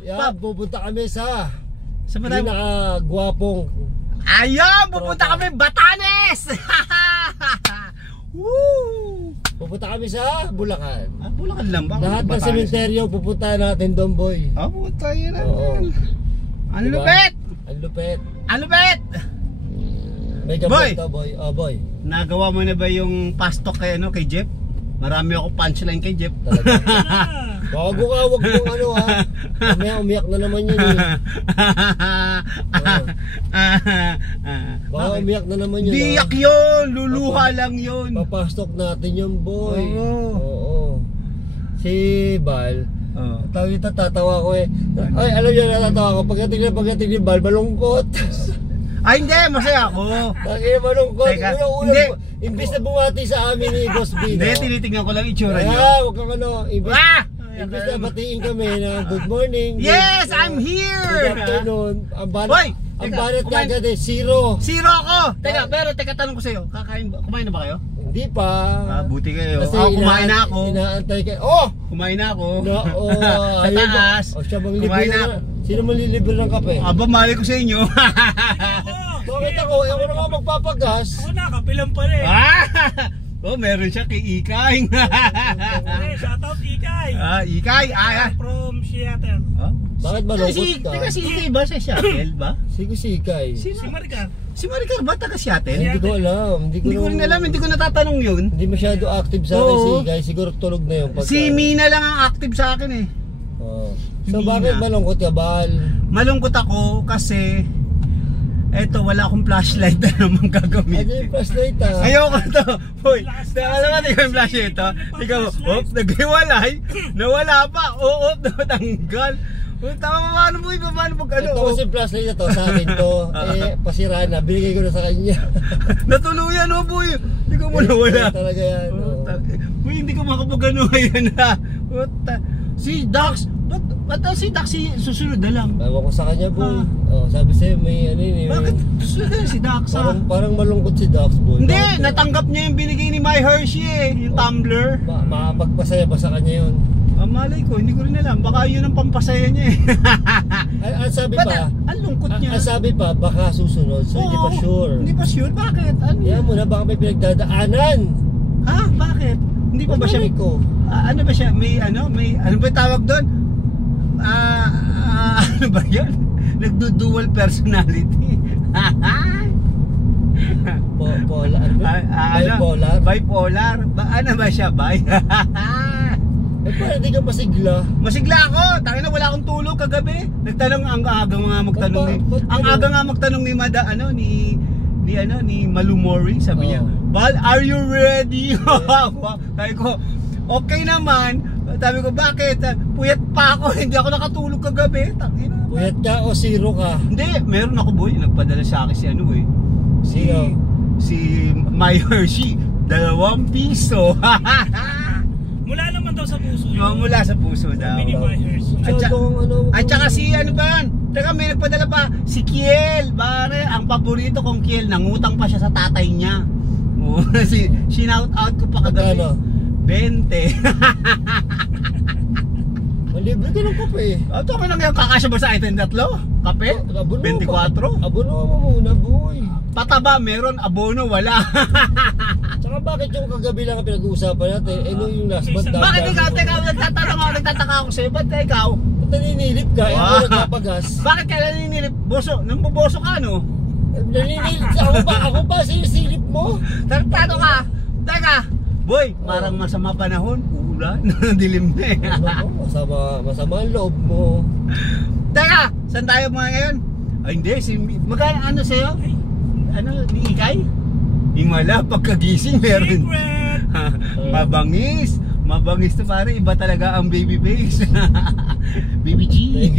Yan, pupunta kami sa tayo? pinakagwapong. Ayun, pupunta kami Batanes. Woo! Pupunta kami sa Bulacan. Bulacan lang ba? Lahat ng sementeryo pupunta natin doon, boy. Pupunta yun. Ang Diba? lupit! Ang lupit. Ang lupit! Mega Boy! to, boy. Boy. Nagawa mo na ba yung pastok kay Jeff? Marami ako punchline kay Jeff. Talaga. Bago ka, wag mong ha. Umiyak na naman yun Baka umiyak na naman yun. Biyak yun! Luluha lang yun. Papastok natin yun, boy. Oo. Si Bal, tatawa ko Ay, alam niyo, natatawa ko. Pagdating ni Bal, malungkot. Ay, hindi, masaya ako. Malungkot. Teka, Una, imbis na bumati sa amin ni Boss Bino. Hindi, tinitingnan ko lang itsura niyo. Huwag kang imbis na batiin kami na good morning. Yes, I'm here! Good afternoon. Ang banat kagad zero ako! Teka, tanong ko sa'yo. Kumain na ba kayo? Hindi pa. Buti kayo. Kasi kumain na ako. Inaantay kayo. Kumain na ako. Sa taas. Siya bang libre na? Sino man lilibre ng kape? Mali ko sa inyo. Bakit ako? Ako na nga magpapagas. Ako nakapilang pa rin. Meron siya kay Ikay. Shoutout Ikay. Ikay. From Seattle. Bakit malungkot ka? Teka, si Ikay ba sa Seattle ba? Si Ikay. Si Maricar. Si Maricar ba taga Seattle? Hindi ko alam. Hindi ko rin alam, hindi ko natatanong yun. Hindi masyado active sa akin si Ikay. Siguro tulog na yun. Si Mina lang ang active sa akin eh. So bakit malungkot ka, Bal? Malungkot ako kasi eto, wala akong flashlight na naman gagamitin. Ano yung flashlight Ayoko to. Hoy, alam mo natin yung flashlight ito? Ikaw, naghiwalay, nawala pa, natanggal. Paano mo paano pag ano? Ito kasi flashlight na to, sa akin to. Pasira na, binigay ko na sa kanya. Natuluyan boy. Hindi ko mo nawala. Talaga yan. Boy, hindi ko makapag-ano ngayon na. Si Dax, ba't si Dax susunod na lang? Ewan ko sa kanya, boy. Sabi sa'yo, may Bakit susunod na si Dax? Parang malungkot si Dax, boy. Hindi, natanggap niya yung binigay ni My Hershey yung tumbler. Makapagpasaya ba sa kanya yun? Malay ko, hindi ko rin alam. Baka yun ang pampasaya niya Ang sabi pa, ang lungkot niya. Ang sabi pa, baka susunod. So hindi pa sure. Hindi pa sure? Bakit? Yan muna, baka may pinagdadaanan. Bakit? Hindi pa ba siya? Ko. Ano ba siya? Ano ba tawag doon? Ano ba yan? Nagdo-dual personality. Bipolar? Ano ba siya? Parang di ka masigla. Masigla ako. Tangina, wala akong tulog kagabi. Nagtanong ang aga nga magtanong ni Mada ni Malu Mori, sabi niya, Bal, are you ready? Sabi ko, okay naman. Sabi ko, bakit? Puyat pa ako, hindi ako nakatulog kagabi. Tangina. Puyat ka o zero ka? Hindi, meron ako boy. Nagpadala sa akin si My Hershey, 2 piso. Mula naman daw sa puso yun. Mula sa puso daw. At saka si ano ba yan? Teka, may nagpadala pa si Kiel. Pare, ang paborito kong Kiel, nangutang pa siya sa tatay niya. Shinout out ko pa kagabi. 20. Malibre ka ng kape. Ito ka lang yung kakasya ba sa item tatlo? Kape? 24? Abono mo muna, boy. Pataba meron, abono wala. Tsaka bakit yung kagabi lang ang pinag-uusapan natin? Nung yung last month. Bakit ikaw? Nagtataka ako sa'yo. Ba't ikaw? Ba't naninilip ka? Ako nagpapagas. Bakit ka naninilip? Namboboso ka, no? Naninilip ako pa sinisilip mo? Tartado ka. Teka, boy, parang masama panahon. Ulan, dilim na eh. Masama ang loob mo. Teka, saan tayo mga ngayon? Ay hindi, magkano ano sa'yo? Ano, ni Ikay? Himala, pagkagising meron. Secret! Mabangis to pare, iba talaga ang baby face. Baby G.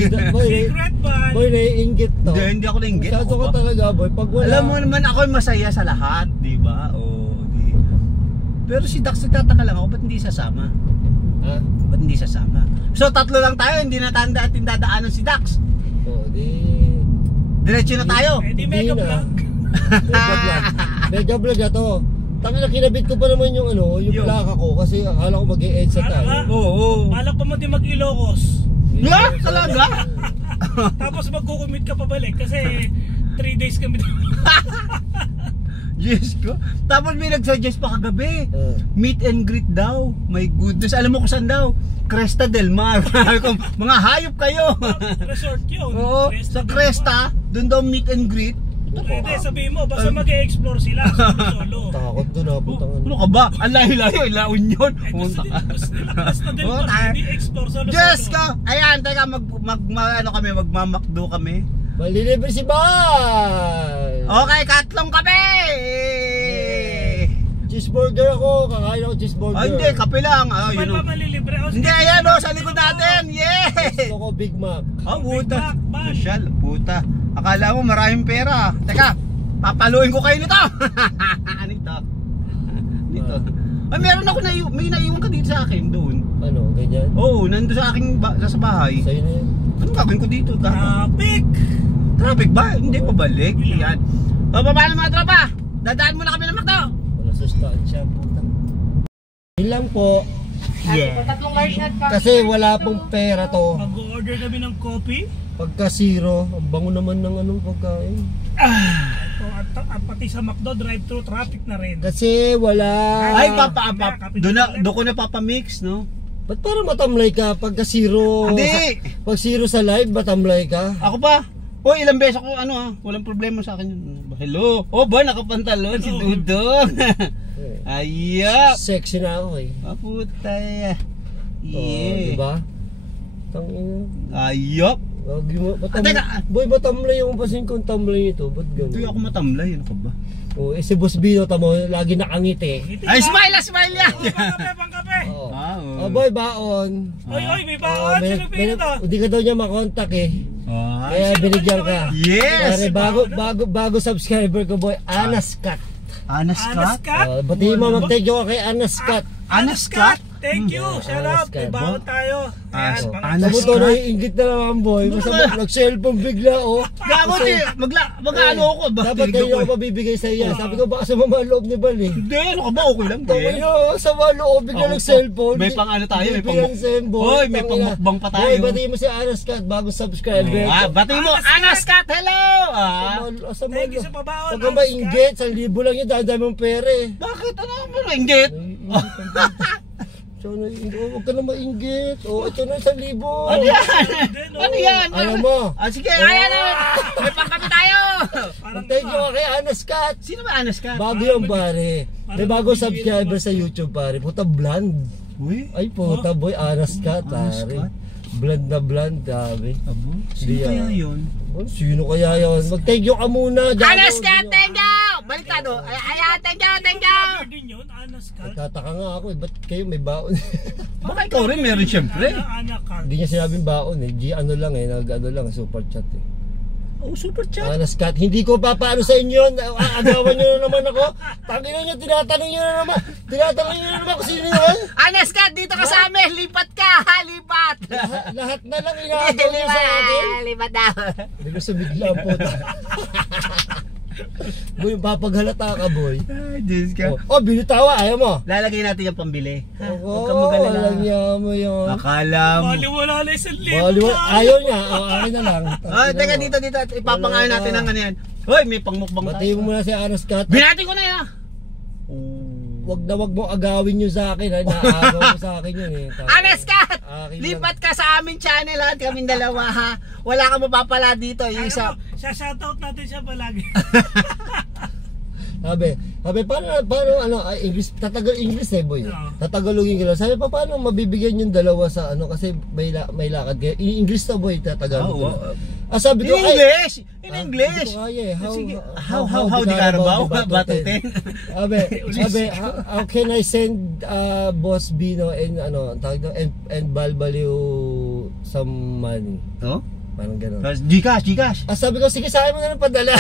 Secret ba? Boy, naiinggit to. Hindi ako naiinggit. Masyado ka talaga, boy. Pag wala. Alam mo naman ako masaya sa lahat, di ba? Pero si Dax nagtataka lang ako, ba't hindi sasama? Ba't hindi sasama? So tatlo lang tayo, hindi natanda at dadaanan si Dax. Diretso na tayo. Di mega vlog. Mega vlog na to. Tangina, kinabit ko pa naman yung yung plaka ko kasi akala ko mag-e-edge sa tayo. Balak pa mo din mag-Ilocos. Yeah, talaga? Tapos magkukumit ka pabalik kasi 3 days kami doon. Yes ko. Tapos may nagsuggest pa kagabi. Meet and greet daw. My goodness. Alam mo kung saan daw? Cresta del Mar. Mga hayop kayo. Resort yun. Oo. Sa Cresta, doon daw meet and greet. Pwede, sabihin mo, basta mag-e-explore sila solo. Takot doon ha, putang Ano ka ba? Ang layo-layo, ilaon yun. Eh, gusto nila Cresta del Mar, hindi explore solo. Yes ko! Ayan, teka, magmamakdo kami. Malilibre si Bal! Okay, katlong kape! Cheeseburger ako, kakain ako cheeseburger. Ay, hindi, kape lang. Ah, Ba't yun. ba malilibre? Hindi, ayan o, sa likod natin. Yes! Gusto ko Big Mac. Oh, puta. Big Mac, man. Social, puta. Akala mo maraming pera. Teka, papaluin ko kayo nito. Ano ito? Nito. Ay, meron ako may naiwan ka dito sa akin doon. Ano, ganyan? Oo, nandun sa aking sa bahay. Sa'yo na yun. Anong gagawin ko dito? Traffic! Traffic ba? Hindi pa balik. Yan. O, baba na mga tropa. Dadaan muna kami ng McDo. Wala sustansya, puta. Yun lang po. Yeah. Kasi wala pong pera to. Mag-order kami ng coffee. Pagka zero, ang bango naman ng anong pagkain. Ito, at pati sa McDo, drive-thru traffic na rin. Kasi wala. Ay, doon ko na papamix, no? Ba't parang matamlay ka pagka zero? Hindi. Pag zero sa live, matamlay ka? Ako pa. O, ilang beses ako, walang problema sa akin yun. Hello. O ba, nakapantalon si Dudong. Ayap. Sexy na ako eh. Ah, puta. Yeah. Yeah. Diba? Tangin. Ayap. Boy, matamlay yung pasin kong tamlay ito. Ba't gano'n? Hindi ako matamlay, ano ka ba? Oh, si Boss Bino, tamo, lagi nakangiti. Ay, smile yan! Pangkape! Oh, boy, baon. Oy, may baon! Sino pinito? Hindi ka daw niya makontak eh. Kaya binigyan ka. Yes! Bago subscriber ko, boy, Anaskat. Anaskat? Batiin mo, mag-thank you ka kay Anaskat. Anaskat? Thank you! Shout out! May baon tayo. Sabuto na iingit na naman, boy. Masama, nag-cellphone bigla, oh. Gago, mag-ano ako. Dapat kayo ako mabibigay sa iya. Sabi ko, baka sa mga loob ni Bal eh. Hindi, ano ka ba? Okay lang. Tawin nyo, sa mga loob, bigla nag-cellphone. May pang ano tayo, may pang-mukbang pa tayo. Boy, batiin mo si Anaskat, bago subscriber. Batiin mo, Anaskat, hello! Thank you sa pabaon. Pag ka maingit, 1,000 lang yun, dahil dami mong pera eh. Bakit? Ano mo maingit? So, huwag ka na mainggit. O, ito na 1,000. Ano yan? Ano yan? Alam mo. Sige, kaya na. May pangkami tayo. Thank you kay Anaskat. Sino ba Anaskat? Bago yung pare. May bago subscriber sa YouTube pare. Puta bland. Ay puta boy, Anaskat pare. Bland na bland, sabi. Sino kaya yun? Sino kaya yun? Mag-thank you ka muna. Anaskat, thank you! Baliktado. Thank you. Din yun, Anaskat. Nagtataka nga ako eh, ba't kayo may baon? Baka ikaw rin meron siyempre. Hindi niya sinabing baon eh, ano lang eh, nag-ano lang, super chat eh. Oh, super chat. Anaskat, hindi ko papaano sa inyo yun, agawan nyo na naman ako. Tangina nyo, tinatanong nyo na naman kung sino yun. Anaskat, dito ka sa amin, lipat ka, lipat. Lahat na lang inagaw nyo sa akin. Lipat daw. Hindi ko sumigla ang puta. Boy, papaghalata ka boy. Ay, Diyos ka. Binitawa, ayaw mo. Lalagay natin yung pambili. Huwag kang magalala. Walang mo yun. Akala mo. Maliwala na 1,000. Ayaw niya, akin na lang. Teka dito. Ipapangalan natin ng ano yan. Hoy, may pangmukbang tayo. Batiin mo muna si Anaskat. Binati ko na yan. Wag mo agawin nyo sa akin. Naagaw mo sa akin yun eh. Anaskat! Lipat ka sa aming channel ha. Kaming dalawa ha. Wala kang mapapala dito. Isa. Shoutout natin siya palagi. Sabi, paano ano, English, English eh boy. Tatagalogin ko lang. Sabi, paano mabibigyan yung dalawa sa ano, kasi may lakad kayo. In English to boy, tatagalog ko lang. Sabi ko, English! In English! Sige, how di Carabao? Batutin? Sabi, how can I send Boss Bino and ano, and Balbaliw some money? Oh? Parang gano'n. Gcash. Sabi ko, sige, sa akin mo na lang padala.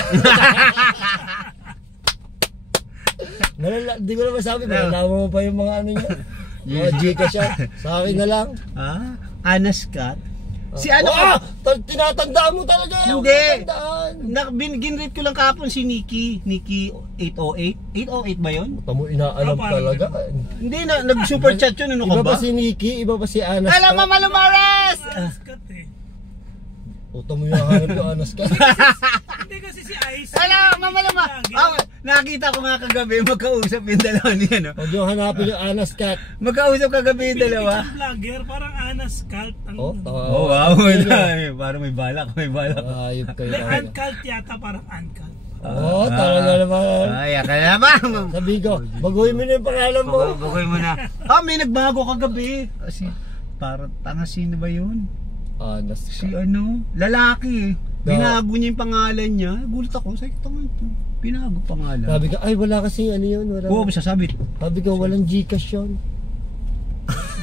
Hindi ko na masabi, malalaman mo pa yung mga ano niya. Mga Gcash siya. Sa akin na lang. Anaskat, Si ano tinatandaan mo talaga yun. Hindi. Tinatandaan. Ginread ko lang kahapon si Nikki 808. 808 ba yun? Puta mo, inaalam talaga. Hindi na, nag-super chat yun, ano ka Iba ba? ba si Nikki? Iba ba si Anas? Alam, Mama Lumares! Askat eh. Puta mo yung hanap yung Anas ka. Hindi kasi si Ice. Alam, Mama Lumares! Nakita ko nga kagabi, magkausap yung dalawa niya, no? Huwag yung hanapin yung Anas Cat. Magkausap kagabi yung dalawa. Pilipino vlogger, parang Anas Cult. Oh, Oh, wow. Parang may balak. ayop kayo. Uncult yata, parang uncult. Oo, talaga naman. Ay, akala naman. Sabi ko, baguhin mo na yung pangalan mo. Bukoy mo na. May nagbago kagabi. Kasi, parang tanga, sino ba yun? Anas Si Cat. lalaki. Binago niya yung pangalan niya. Gulat ako, sabi ko, tanga ito. Binago pangalan. Sabi ko, ay wala kasi ano yun. Oo, masasabit. Sabi ko, walang Gcash yun.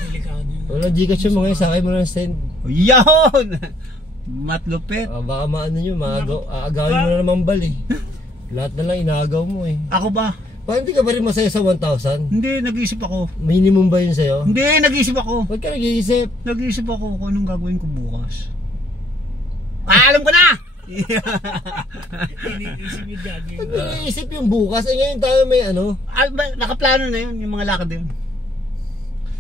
Delikado yun. Walang Gcash yun mga yun. Sa akin mo lang send. Yun! Matlupit. Baka maano nyo, aagawin mo na naman bali. Lahat na lang inaagaw mo eh. Ako ba? Bakit hindi ka pa rin masaya sa 1,000? Hindi, nag-iisip ako. Minimum ba yun sa'yo? Hindi, nag-iisip ako. Ba't ka nag-iisip? Nag-iisip ako kung anong gagawin ko bukas. Alam ko na! Iniisip yung jogging. Ba't nag-iisip yung bukas? Eh ngayon tayo may ano? Nakaplano na yun, yung mga lakad yun.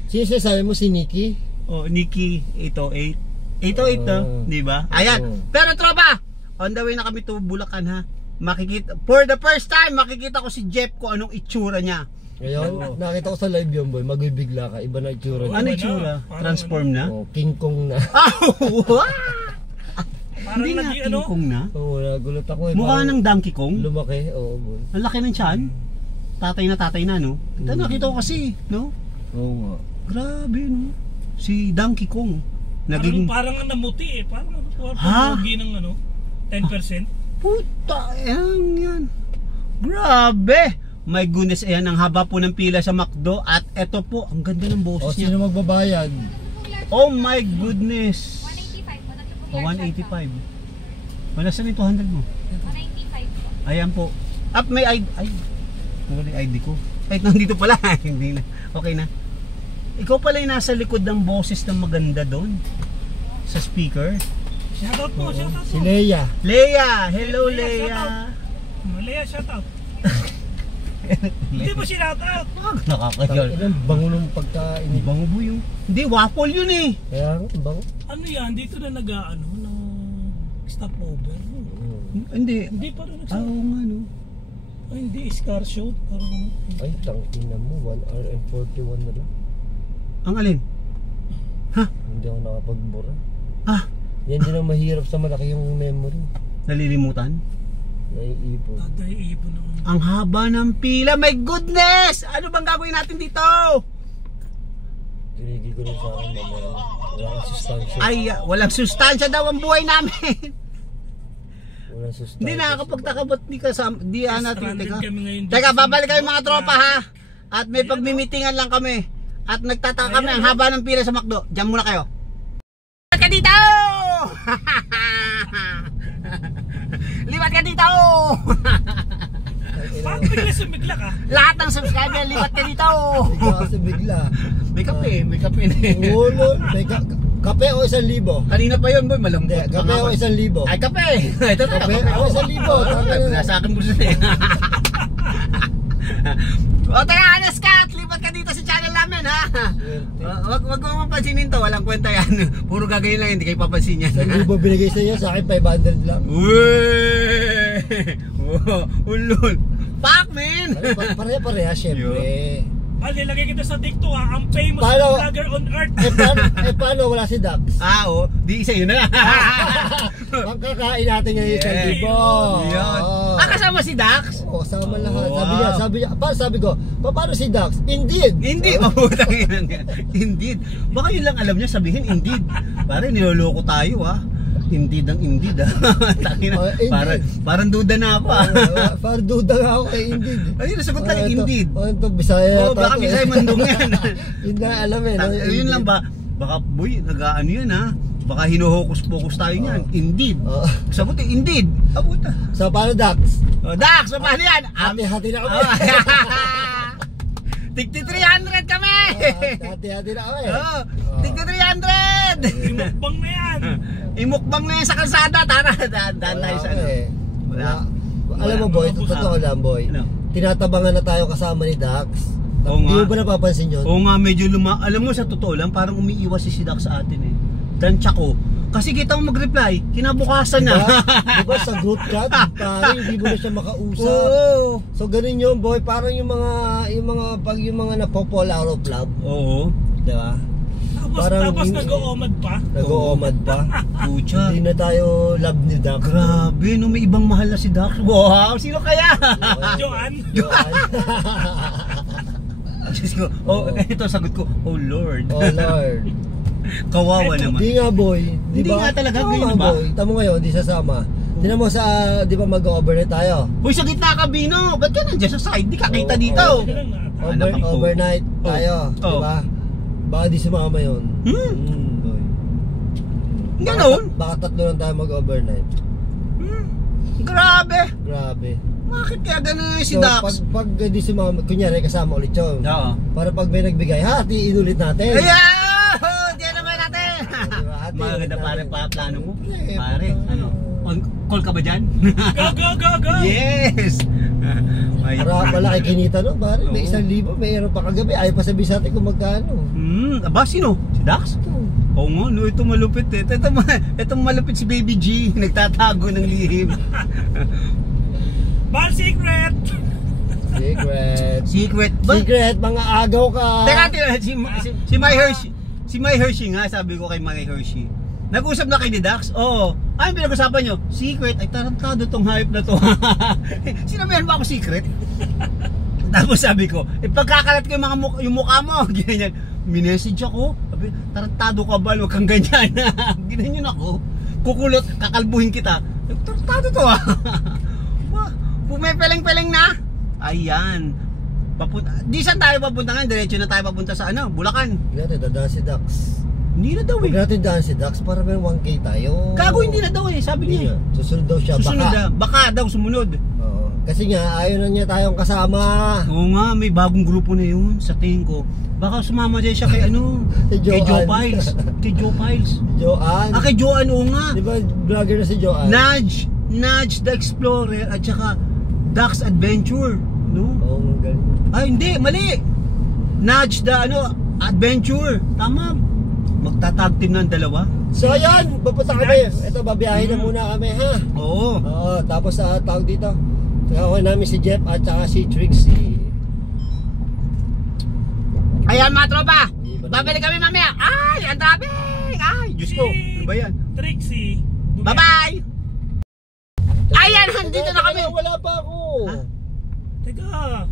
Sino sinasabi mo? Si Nikki? Oh, Nikki 808. 808 to, di ba? Ayan. Pero tropa, on the way na kami to Bulacan ha. Makikita, for the first time, makikita ko si Jeff ko anong itsura niya. Ngayon, nakita ko sa live yun boy, magbibigla ka. Iba na itsura niya. Ano itsura? Transform na? Oh, King Kong na. Parang Hindi na naging King Kong na. Oo, nagulat ako eh. Mukha Parang ng Donkey Kong. lumaki, oo boy. Ang laki ng tiyan. Tatay na no. Ito nakita ko kasi, no? Oo nga. Grabe no. Si Donkey Kong. Parang namuti eh. Parang Ha? pugi ng 10%. Puta, yan. Grabe. My goodness, ayan ang haba po ng pila sa McDo. At eto po, ang ganda ng O, boses niya. sino magbabayad? Oh my goodness. 185 po. Oh, 185. Wala saan yung 200 mo? 195 po. Ayan po. Up may ID. Ay, wala yung ID ko. Ay, nandito pala. Hindi na. Okay na. Ikaw pala yung nasa likod ng boses ng maganda doon. Sa speaker. Shoutout po, shoutout Si po. Leia. Leia! Hello, Leia, Leia! Leia, shoutout. Hindi mo shoutout. Nakakayal. Ilang bango nung pagkain. Bango po yung... Hindi, waffle yun eh. Kaya nga, bango. Ano yan? Dito na na stopover. Hindi. Hindi pa rin Oo nga no. Ay, hindi, Scar Show. Parang ano. Ay, tangina mo. 1 hour and 41 na lang. Ang alin? Hindi ako nakapagbura. Ah, Yan din ang mahirap sa malaki yung memory. nalilimutan? Naiipon. Taday, ibon naman. Ang haba ng pila. My goodness! Ano bang gagawin natin dito? Tinigil ko rin sa akin mamaya. Wala kang sustansya. Ay, walang sustansya daw ang buhay namin. Walang sustansya. Hindi nakakapagtaka ba't di ka di natin. Stranded Teka, kami ngayon. teka babalik kami mga tropa ha. At may pagmimitingan lang kami. At nagtataka kami ang haba ng pila sa McDo. Diyan muna kayo. Lipat ka dito! Lipat ka dito! Bakit bigla sumigla ka? Lahat ng subscriber, lipat ka dito! Ikaw kasi bigla. May kape na eh. Oo, lol. May kape o 1,000? Kanina pa yun boy, Hindi, malambot. kape o 1,000? Ay, kape! Ito na, Kape o 1,000? Nasa akin bulsa na eh. O tayo, Anas Cat, lipat ka dito sa channel namin ha. Wag mo mapansinin to, walang kwenta yan. Puro gagawin lang, hindi kayo papansin yan. 1,000 binigay sa iyo, sa akin 500 lang. Uy! Ulol! Fuck man! Pare-pareha syempre. Bali, lagay kita sa TikTok ha. Ang famous Paano? vlogger on earth. Paano wala si Dax? Di isa yun na. Pagkakain natin ngayon sa libo. Yun. Kasama si Dax? Oo, sama lahat. Wow. Sabi ko, paano si Dax? Indeed. Indeed. Indeed. Baka yun lang alam niya sabihin, indeed. Pare, niloloko tayo ha. Indeed ang indeed ha. Parang duda na ako ha. Parang duda nga ako kay Indeed. Ay, nasagot lang indeed. Ito, Bisaya. Baka Bisaya mandong yan. Yun na alam eh. Yun lang ba? Baka boy, nag-ano yan ha. Baka hinuhokus-pokus tayo niyan. Indeed. Sagot eh, indeed. Abuta. So, paano Dax? Dax, paano yan? Hati-hati na kami. Tigti 300 kami! Hati-hati na kami. Oh, tigna 300. Imukbang na yan. Imukbang na yan sa kalsada. Tara, daan tayo sa ano. Wala. Alam mo boy, totoo lang boy. Ano? Tinatabangan na tayo kasama ni Dax. Oo Hindi nga. mo ba napapansin yun? Oo nga, medyo alam mo sa totoo lang, parang umiiwas si Dax sa atin eh. Dan Chaco. Kasi kita mo mag-reply, kinabukasan na. Diba sa group chat, parang hindi mo na siya makausap. Oo. So ganun yun boy, parang yung mga napopol out of love. Oo. Diba? Tapos nag-oomad pa. Nag-oomad pa. Pucha. Hindi na tayo love ni Dax. Grabe, no, may ibang mahal na si Dax. Wow, sino kaya? Joanne. Diyos ko, ito sagot ko, oh Lord. Oh Lord. Kawawa naman. Hindi nga boy. Hindi nga talaga, ganyan ba? Boy. Tamo ngayon, hindi sasama. Tinan mo sa, di ba mag-overnight tayo? Uy, sa gitna ka, Bino. Ba't ka nandiyan sa side? Di ka kita dito. Hanap ako. Overnight tayo, di ba? Baka di sumama yun. Boy. Ganon? Baka tatlo lang tayo mag-overnight. Grabe. Grabe. Bakit kaya ganun si So, Dax? pag di sumama, kunyari kasama ulit yun. Oo. Para pag may nagbigay, hatiin ulit natin. Ayan! Diyan naman natin! Diba? Hatiin Maganda ulit pare natin. pa plano mo. Siyempre, Pare, ano? Call ka ba dyan? Go! Yes! Para malaki kinita no, pare. May Oo. 1,000, mayroon pa kagabi. Ayaw pa sabihin sa atin kung magkano. Aba, sino? Si Dax? Oo nga, no, ito malupit eh. Ito malupit si Baby G. Nagtatago ng lihim. Ball secret. Secret ba? Secret, mga agaw ka. Teka, si My Hershey. Si My Hershey nga, sabi ko kay My Hershey. Nag-usap na kayo ni Dax? Oo. Ay, pinag-usapan nyo. Secret? Ay, tarantado tong hype na to. Sinabihan ba ako secret? Tapos sabi ko, pagkakalat ko yung mukha mo. Ganyan. Minessage ako. Sabi, tarantado ka ba? Huwag kang ganyan. Ganyan ako. Kukulot, kakalbuhin kita. Tarantado to ah. Pumipeleng-peleng na. Ayan. Di saan tayo papunta nga? Diretso na tayo papunta sa ano? Bulacan. Hindi natin dadaan si Dax. Hindi na daw Huwag eh. natin dadaan si Dax para may 1K tayo. Gago, hindi na daw eh. Sabi Hindi niya. nga. Susunod daw siya. Susunod Baka. na. Baka daw sumunod. Oo. Kasi nga, ayaw na niya tayong kasama. Oo nga, may bagong grupo na yun sa tingin ko. Baka sumama din siya kay ano? Si Kay Joe Joanne. Piles. Kay Joe Piles. Joanne. Kay Joanne, oo nga. Di ba vlogger na si Joanne? Nudge the Explorer at saka Dax Adventure. No? Oo, mga galing. Ay, hindi, mali. Nudge the Adventure. Tama. Magtatag team ng dalawa. So ayan, pupunta kami. Ito, babiyahin na muna kami ha. Oo. Oo, tapos sa tawag dito. Kakakuha namin si Jeff at saka si Trixie. Ayan mga tropa. Babalik kami mamaya. Ay, ang traffic. Ay, Diyos ko. Ano ba yan? Trixie. Bye-bye. Ayan, nandito na kami. Wala pa ako. Ha? Teka.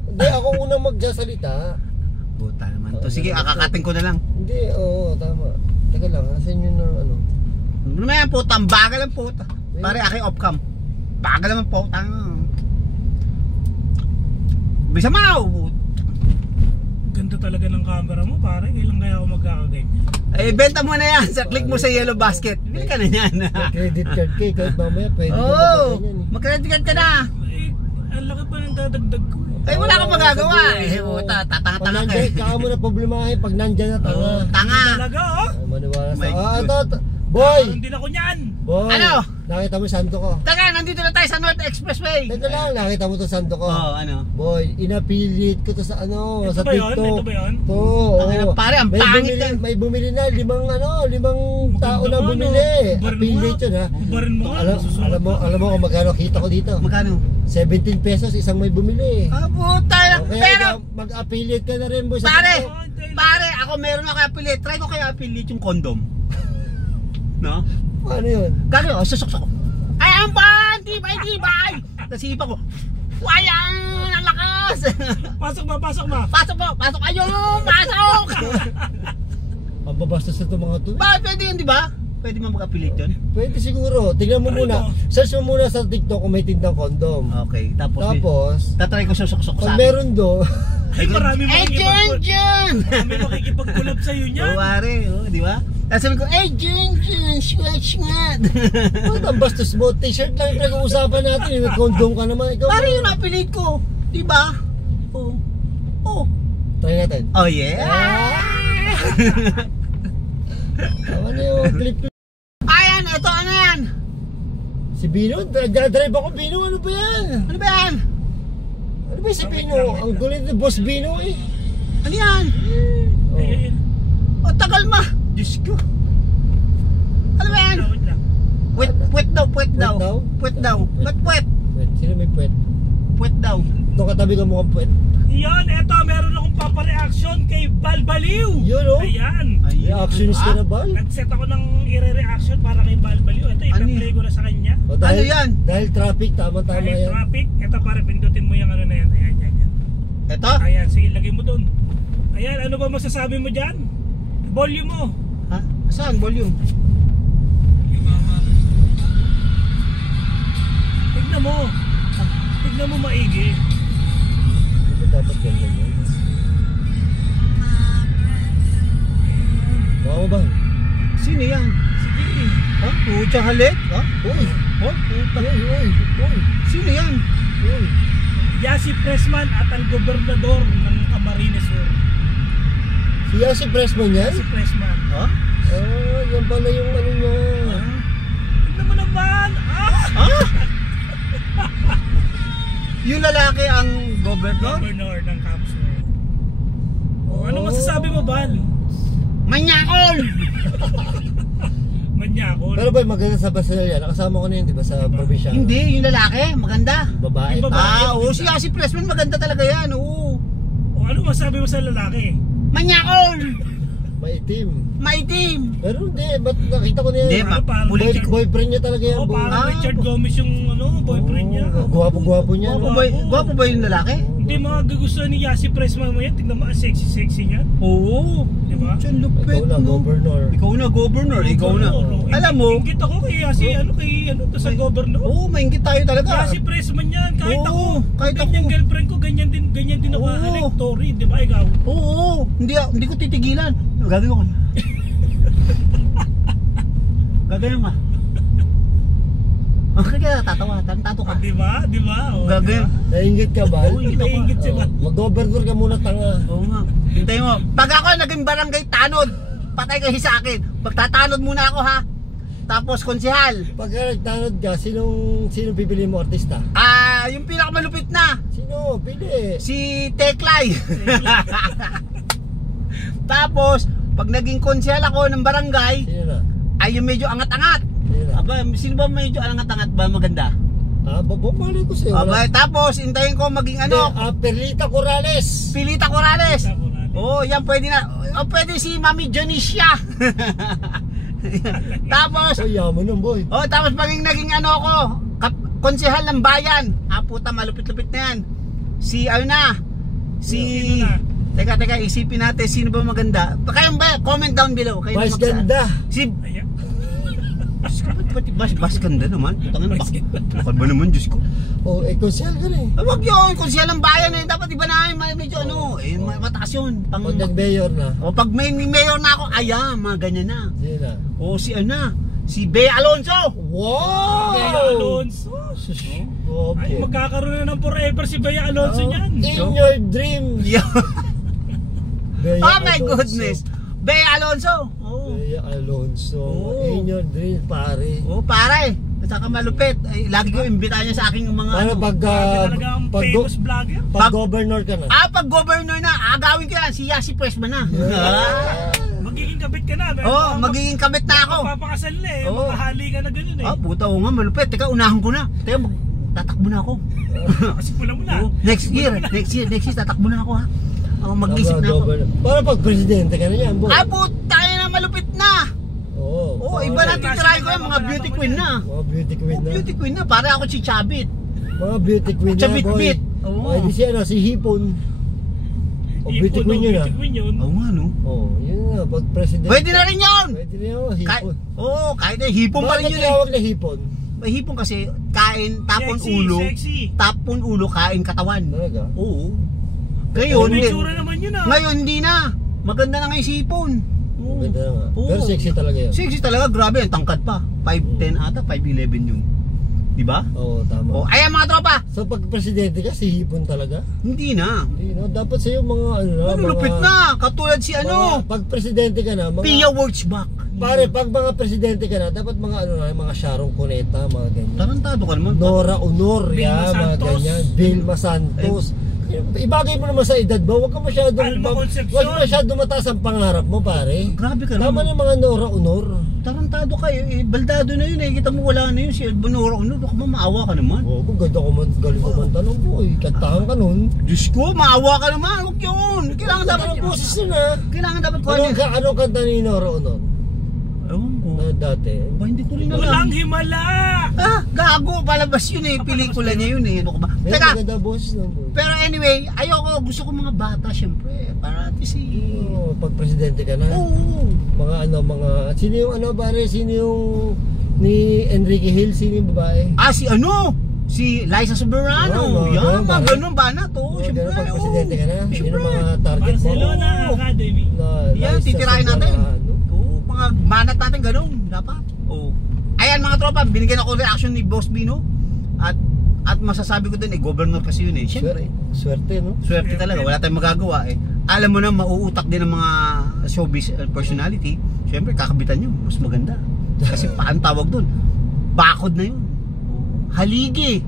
Hindi, ako unang magsasalita. Buta naman to. Sige, akakating ko na lang. Hindi, oo, tama. Teka lang, asan yun na ano? Ano na yan, puta? Ang bagal ang puta. Pare, aking off-cam. Bagal naman puta. Bisa mo! Ganda talaga ng camera mo, pare. Kailan kaya ako magkakaganyan? Eh, benta mo na yan. Sa click mo sa yellow basket. Bili ka na yan. Credit card kay, kahit mamaya pwede ka Oo. magkaganyan eh. Mag-credit card ka na. Eh, ang laki pa ng dadagdag ko eh. Eh, wala kang magagawa. Sabi, Eh, puta, Pag tatanga-tanga ka nandyan, eh. kaka mo na problemahin pag nandyan na tanga. Tanga. Talaga oh? Ay, maniwala sa... My Ah, God. ito. Boy! Parang din ako niyan. Boy! Ano? Nakita mo yung santo ko. Teka, nandito na tayo sa North Expressway. Teka lang, nakita mo to santo ko. Oo, ano? Boy, inaffiliate ko to sa ano, Ito sa ba yun? TikTok. Ito ba yun? To, Tangina, pare, ang pangit yan. May bumili na, limang tao Maganda na nga, bumili. no? Bubarin mo Affiliate nga. yun ha. Bubarin mo nga. Nasusulat Alam mo kung magkano kita ko dito. Magkano? 17 pesos isang may bumili. Ah, puta. Okay, Pero, mag-affiliate ka na rin boy sa pare, TikTok. pare, ako meron ako affiliate. Try ko kaya affiliate yung condom. No? Paano yun? Gagawin, susok-sok ko. Ay, ang pan! Tibay! Nasipa ko. Ayan! Ang lakas! Pasok ba? Pasok ba? Pasok po! Pasok! Ayun! Pasok! Ang babastos na itong mga to. Bakit pwede yun, di ba? Pwede mo mag-affiliate yun? Pwede siguro. Tingnan mo Try muna. mo. Search mo muna sa TikTok kung may tindang condom. Okay, Tapos, tatry ko susok-sok pag sa akin. meron do, Ay, marami Jun! Marami makikipag-collab sa'yo niyan. Oo, pare, di ba? Tapos sabi ko, Jun, swatch nga. ba't ang bastos mo? T-shirt lang yung pinag-uusapan natin. May condom ka naman. Ikaw Pare na- yung affiliate ko, di ba? Oo. Oo. Try natin. Oh yeah! Tama na yung clip. Ayan, ito ano yan? Si Bino, drive ako Bino, ano ba yan? Ano ba yan? Ano ba si Bino? Ang gulit ni Boss Bino eh. Ano yan? Oh. Ayun. Oh, tagal ma! Diyos ko. Ano ba yan? Wait lang. Puwet daw, puwet daw. Puwet daw? Puwet daw. Ba't puwet? Wait, sino may puwet? Puwet daw. Ito katabi ka mukhang puwet. Yan, eto, meron akong papareaction kay Balbaliw. Yun oh. Ayan. Reactionist ka na ba? Nag-set ako ng i-reaction para kay Balbaliw. Ito, ipa-play ko na sa kanya. O, dahil, Ano yan? Dahil traffic, tama-tama Dahil yan. traffic, ito para pindutin mo yung ano na yan. Ayan, yan, yan. Ito? Ayan, sige, lagay mo dun. Ayan, ano ba masasabi mo dyan? Volume mo. Ha? Saan? Volume? Tignan mo. Tignan mo maigi. Ito dapat ganyan yan. Baka mo ba? Sino yan? Sige. Ha? Pucha halik? Ha? Uy! Oh, puta. Uy! Uy! Sino yan? Uy! Yasi Pressman at ang gobernador ng Camarines Sur. Si Yasi Pressman yan? Yasi Pressman. Ha? Ah, yan pala yung ano niya. Tignan mo naman. Ha? Yung lalaki ang gobernador? Governor ng Capsule. Oh, ano masasabi mo, Bal? Manyakol! Manyakol. Pero boy, maganda sa Basilea. Nakasama ko na yun, di ba, sa probinsya? Hindi, yung lalaki, maganda. Babae. Yung babae. Oo, si Yasi Pressman maganda talaga yan, oo. O ano masasabi mo sa lalaki? Manyakol! Maitim. Maitim! Pero hindi, ba't nakita ko na yan? Hindi, Ano pa? politiko. Boyfriend niya talaga yan. Oh, boy. parang Richard Gomez yung ano, boyfriend niya. Gwapo-gwapo niya. Gwapo ba yung lalaki? Hindi magagustuhan ni Yasi Pressman mo yan. Tignan mo, ang sexy-sexy niya. Oo. Di ba? Diyan lupit, Ikaw na, no? governor. Ikaw na, governor. Ikaw na. Alam mo, Ingit ako kay Yasi, to sa governor. oo, maingit tayo talaga. Yasi Pressman yan, kahit Oo, ako. kahit Kahit ako. yung girlfriend ko, ganyan din ako Oo. electory, di ba ikaw? Oo, hindi ko titigilan. Gagawin ko. Gagawin mo. Okay ka, tatawa. Tato ka. Di ba? Di ba? O, Gagawin. Nainggit ka ba? Oo, ingit ako. Nainggit siya ba? Mag-governor ka muna, tanga. Oo nga. Hintayin mo. Pag ako naging barangay tanod, patay kayo sa akin. Magtatanod muna ako ha. Tapos konsehal. Pagka nagtanod ka, sinong pipili mo artista? Yung pinakamalupit na. Sino? Pili. Si Teklay. Tapos, pag naging konsehal ako ng barangay, Sino na? ay yung medyo angat-angat. Sino na? Aba, sino ba medyo angat-angat ba maganda? Babali ko sa'yo. Aba, tapos, hintayin ko maging ano, Perlita Corrales. Pilita Corrales. Tabo natin. Oh, yan pwede na. O, pwede si Mami Jonicia. Tapos, Oh, yaman nun, boy. tapos naging ano ako, konsehal ng bayan. Puta, malupit-lupit na yan. Si, ano na, Sino na? Teka, isipin natin sino ba maganda. Kayo ba? Comment down below. Kayo Mas magsa- ganda. Si Ayan. Bas ganda naman. Putangan ba? Bakal ba naman, Diyos ko? Oh, konsel ka rin. Wag yun, kung siya ng bayan dapat iba na medyo ano, mataas yun. Pag nag-mayor na. Pag may mayor na ako, mga ganyan na. Sino na? Si si Bea Alonso. Wow! Bea Alonso. Ay, Okay. magkakaroon na ng forever si Bea Alonso niyan. In your dreams. Bea Oh my Alonso. goodness. Bea Alonso. Bea Alonso. Oh. In your dreams, pare. Pare. Saka malupit. Ay, lagi ko imbitahan niya sa aking mga Paano ano. pag Talagang famous vlogger. pag governor ka na? Pag governor na, agawin ko yan. Si Yasi Pressman na. Magiging kabit ka na. Magiging kabit na ako. Papakasal na eh. Oo. Makahali ka na gano'n eh. Puta ko nga, malupit. Teka, unahan ko na. Teka, tatakbo na ako. Kasi pula mo na. Next year, tatakbo na ako ha. Mag-isip na ako. Para pag presidente ka na yan, boy. Puta na, malupit na. Oo. Iba na titry ko yan, mga beauty queen na. Mga beauty queen na. Beauty queen na, para ako si Chabit. Mga beauty queen na, boy. Chabit-bit. Oo. Ay, di siya si Hipon. O beauty queen yun ah. Nga no. Yun nga, pag presidente. Pwede na rin yun. Pwede na yun, Hipon. Kahit na hipon pa rin Bakit yun tinawag na Hipon? May hipon kasi, kain, tapon Sexy, ulo. sexy. Tapon ulo, kain katawan. Talaga? Oo. Ngayon, May hindi. tsura naman yun ah. Ngayon, hindi na. Maganda na ngayon si hipon. Maganda na nga. Oo. Pero sexy talaga yun. Sexy talaga, grabe, ang tangkad pa. 5'10 ata, 5'11 yun. Di ba? Oo, tama. Oh, ayan mga tropa. So pag presidente ka, sihipon talaga? Hindi na. Hindi, no? Dapat sa'yo mga ano na, Ano, lupit na. Katulad si ano. Pag presidente ka na, Pia Wurtzbach. pare, pag mga presidente ka na, dapat mga ano na, mga Sharon Cuneta, mga ganyan. Tarantado ka naman. Nora Honor, Vilma mga Santos. ganyan. Vilma Santos. Ibagay mo naman sa edad mo, huwag ka masyadong, Alma Concepcion. huwag masyadong mataas ang pangarap mo, pare. Grabe ka Tama naman. na yung mga Nora Honor. Tarantado ka. Baldado na yun eh. Kita mo wala na yun. Si Bonoro. Baka maawa ka naman. Oo, kung ganda ko man, galing ko man tanong ko, kantahan ka nun. Diyos ko, maawa ka naman. Huwag yun. Kailangan dapat. Ang boses yun ha. Kailangan dapat ko. Anong kanta ni Nora Honor? Ewan ko. Na dati. Ba, hindi ko rin Walang alam. himala! Ah, gago. Palabas yun eh. Pelikula niya yun eh. Ano ka ba? May Teka. maganda boses nun. Pero anyway, ayoko. Gusto ko mga bata syempre. Para at least Oo, pag presidente ka na. Oo. Sino yung ano pare, sino yung ni Enrique Hill, sino yung babae? Ah, si ano? Si Liza Soberano. Oo, Yan, ganun, mga bakit? ganun ba na to? Oo, Syempre. ganun, pag presidente ka na, yun Syempre. ang mga target mo. Barcelona Academy. Yan, Liza titirahin natin. Soberano. Oo, mga manat natin ganun. Dapat. Oo. Ayan mga tropa, binigyan ako reaction ni Boss Bino. At masasabi ko din, governor kasi yun eh. Syempre. Swerte, no? Swerte talaga, wala tayong magagawa eh. Alam mo na, mauutak din ng mga showbiz personality. Siyempre, kakabitan nyo, mas maganda. Kasi paano tawag dun? Bakod na yun. Haligi.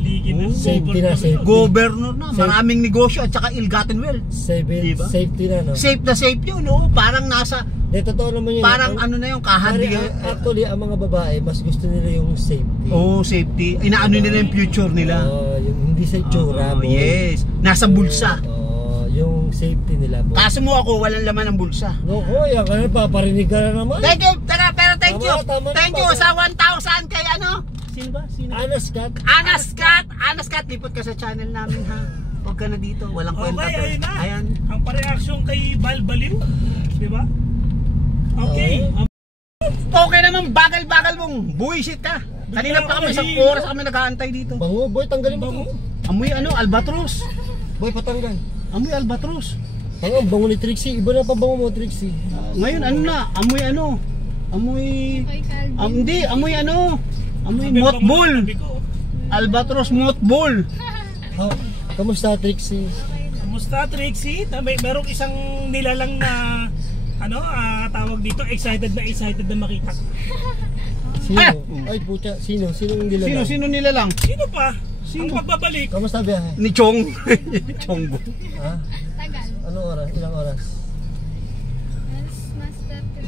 Ligi na. Safety na, safety. Governor na, maraming negosyo at saka ill-gotten wealth. Diba? Safety na, no? Safe na safe yun, no? Parang nasa, Totoo naman yun. parang ano na yung kahandi. Actually, ang mga babae, mas gusto nila yung safety. Oh, safety. Inaano nila yung future nila. Yung hindi sa itsura, boy. Yes. Nasa bulsa. Yung safety nila, boy. Kaso mo ako, walang laman ng bulsa. Loko, yan ka na, paparinig ka na naman. Thank you, pero thank you. Tama Thank you naman. sa 1,000 kay ano? Sino ba? Sino? Anas Cat, lipot ka sa channel namin ha. Huwag ka na dito, walang kwenta. Okay, ayun na. Ayan. Ang pareaksyon kay Balbaliw. Di ba? Okay. Okay naman, bagal-bagal mong buwisit ka. Kanina pa kami, isang oras kami nag-aantay dito. Bango, boy, tanggalin mo to. Amoy ano, albatros. Boy, patanggal. Amoy albatros. Ang bango ni Trixie, iba na pa bango mo, Trixie. Ngayon ano na, amoy ano? Amoy... Kay Calvin. Hindi, amoy ano? Amoy mothball. Albatros mothball. Kamusta, Trixie? Kamusta, Trixie? Merong isang nilalang na tawag dito, excited na makita. Sino? Ah! Ay, pucha, sino? Sino yung dilala? Sino nila lang? Sino pa? Ang pagbabalik. Kamusta biyahe? Ni Chong. Chongbo. Ha? Tagal. Anong oras? Ilang oras? Mas better.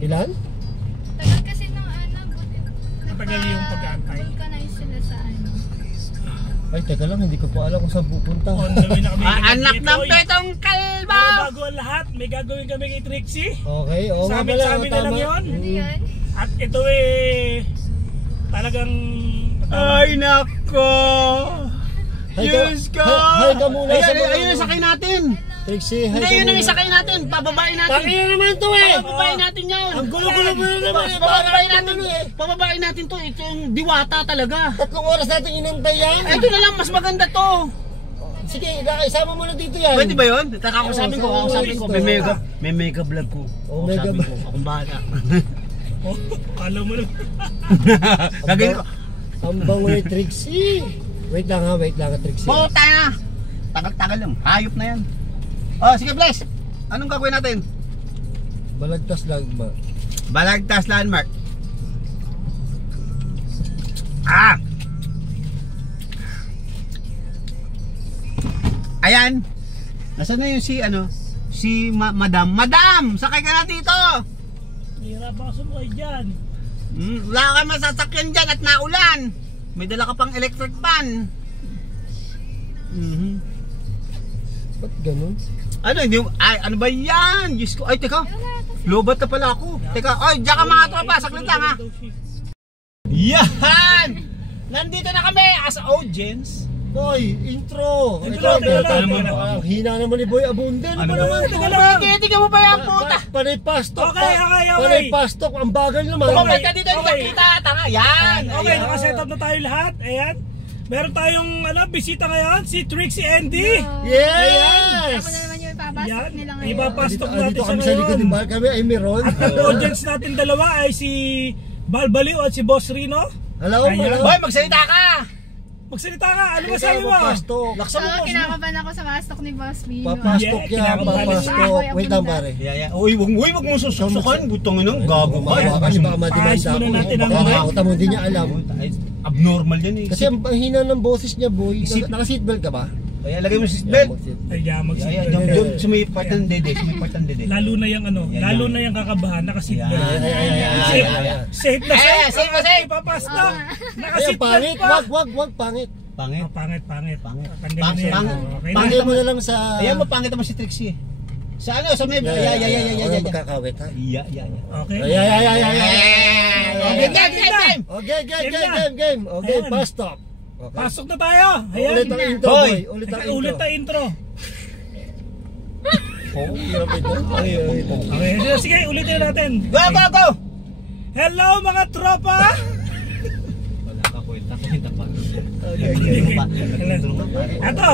Ilan? Tagal kasi ng ano. Matagal yung pag-aantay. Vulcanize sila sa ano. Ay, teka lang, hindi ko po alam kung saan pupunta. Anak ng petong kalba! Pero bago ang lahat, may gagawin kami kay Trixie. Okay, oo nga pala, Sabi na lang yun. Ano yun? At ito talagang... Ay nako! Hi ka- Diyos ko! hi ka muna sa mga- Ayun ang sakay natin! Trixie, hi Hindi, ka yun ang muna. isakay natin! Pababain natin! Tangina naman to eh! Pababain natin yan! Ang gulo-gulo mo na naman eh! Pababain natin! Ano eh? Pababain natin to! Ito yung diwata talaga! 3 oras natin inantay yan! Ito na lang, mas maganda to! Sige, isama mo na dito yan! Pwede ba yun? Kakakusapin ko, Oo, kakakusapin ko. May mega vlog ko. Oh, mega Kakakusapin vlog. ko. Akong bahala. Oh, kala mo lang. Gagawin ko. Ang bango ni Trixie! Wait lang ha, Trixie. Puta na! Tagal-tagal lang. Hayop na yan. Oh, sige, Bless. Anong gagawin natin? Balagtas lang ba? Balagtas landmark. Ah! Ayan. Nasaan na yung si Madam? Madam! Sakay ka na dito! Hirap ako sumukay dyan. Wala ka masasakyan dyan at naulan. May dala ka pang electric fan. Ba't ganun? Ano, ano ba yan? Diyos ko. Ay, teka. Lobat na pala ako. Teka, oy, diyan ka mga tropa. Saklit lang ha. Yan! Nandito na kami as audience. Hoy, intro! Intro, teka lang. Ang hina naman ni Boy Abundan. Ano ba naman? Teka lang. Tingnan mo ba yan, puta? Panay pastok. Okay. Panay pastok. Ang bagal naman. Tumabay ka dito, Okay. kita. Tanga, yan. Okay, nakaset up na tayo lahat. Ayan. Meron tayong bisita ngayon, si Trixie Andy. Yes! Ako na naman yung ipapasok Yan. nila ngayon. Ipapastok Dito natin siya kami sa likod, ngayon. kami ay meron. At ang audience natin dalawa ay si Balbaliw at si Boss Rino. Hello, Ayan. hello. Boy, magsalita ka! Magsalita ka, ano masabi mo? Papastok. Laksan mo, So, boss. kinakabahan ako sa pastok ni Boss Vino. Papastok Yeah, yan, kinakabahan. papastok. Wait lang pare. Uy, wag mo susukan. Butong inong gago ka. Baka kasi baka Paayos madimanda muna ako. natin ang Baka mic. ako, tamo hindi niya alam. Abnormal yan eh. Kasi ang hina ng boses niya, boy. Isip- Naka-seatbelt ka ba? Kaya lagay mo si seatbelt. Ayan, Ayan, magsalita. yung sumipat ng dede, sumipat ng dede. Lalo na yung ano, Yan, lalo yan. na yung kakabahan, nakaseatbelt. Ay. Safe na Ay, safe. safe na safe. Papastok. Ayan, Nakaseatbelt pangit. pa. Wag, pangit. Pangit. Oh, pangit. Pangit. Tanggalin na yan. Pangit. Okay na. Pangit mo na lang sa... Ayan, mapangit naman si Trixie. Sa ano, sa may... Wala magkakawit, ha? Yeah. Okay. Okay, game. Okay, Game na. game. Okay, Ayan. fast stop. Okay. Pasok na tayo. Ayan. Ulit ang intro, Hoy. boy. Ulit ang intro. Ulit na intro. Oh, hirap ito. Ay. Okay, sige, ulitin natin. Go! Hello mga tropa. Wala ka kwenta pa. Eto,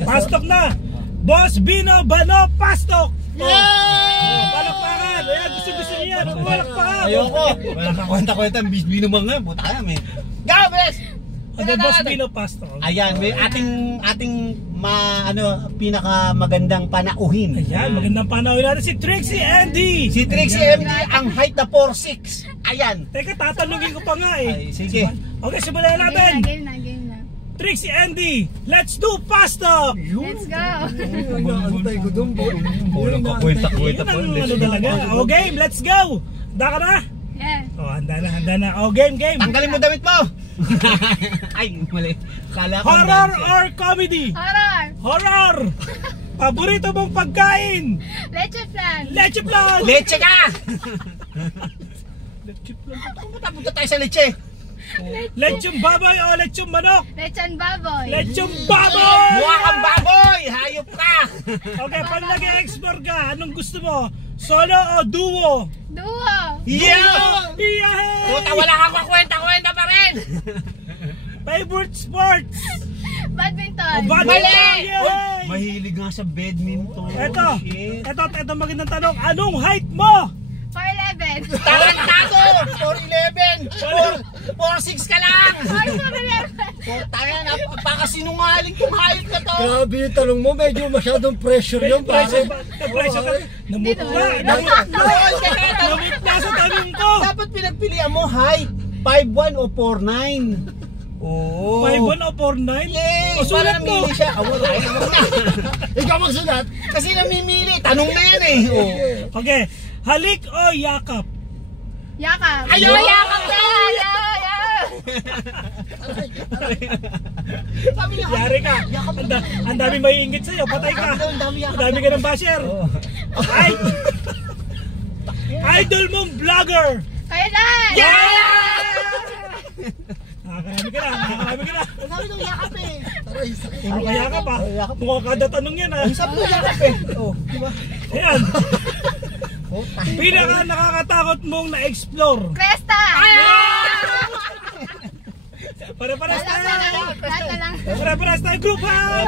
pastok na. Boss Bino Bano Pastok. Palakpakan. Ayan, gusto niyo yan. Palakpakan. Ayoko. Wala ka kwenta. Bisbino mga. Buta ka namin. Go, Bes! Okay, Boss Bino Pastok. Ayan, may ating pinaka magandang panauhin. Ayan, magandang panahon natin si Trixie Andy. Si Trixie MD ang height na 4'6". Ayan. Teka, tatanungin ko pa nga eh. Ay, sige. Okay, simulan natin. Game na. Trixie Andy, let's do Pastok. Let's go. Naantay ko doon, boy. Walang kakwenta Yun ang ano talaga. O game, let's go. Handa ka na? Yeah. O, handa na. O game. Tanggalin mo damit mo. Ay, mali. Kala ko Horror dance. or comedy? Horror. Horror. Paborito mong pagkain? Leche plan. Leche plan. Leche ka! Punta tayo sa leche. Lechong baboy o lechong manok? Lechon baboy. Lechong baboy! Mukha kang baboy! Hayop ka! Okay, pag nag-explore ka, anong gusto mo? Solo o duo? Duo. Yeah! Iyahe! Puta, wala kang kakwenta pa rin! Favorite sports? Badminton. O badminton! Yay! Mahilig nga sa badminton. Ito magandang tanong. Anong height mo? 4'11". Tarantado! 4'11! 4'6 ka lang! 4'11". Tayo na, napakasinungaling kung hayop ka to! Grabe yung tanong mo, medyo masyadong pressure yun, pare. Namutla sa tanong ko. Dapat pinagpilian mo height 5'1 o 4'9". Oo. 5'1 o 4'9"? Yay! O sulat Para mo. namili siya. Wag na. Ikaw magsulat. Kasi namimili. Tanong na yan eh. Oh. Okay. Halik o yakap? Yakap. Ayaw! Yakap ka! Yari ka. Ang dami maiingit sa'yo. Patay ka. Ang dami Ang dami ka ng basher. Idol mong vlogger. Kaya lang! Nakakarami ka na. Ang dami ng yakap eh. Puro ka yakap ha. Mukha kada tanong yan ha. Ang sabi ng yakap eh. Oh, diba? Ayan. Pinaka nakakatakot mong na-explore. Cresta! Pare-pares tayo. Lata lang. Pare-pares tayo. Group hug.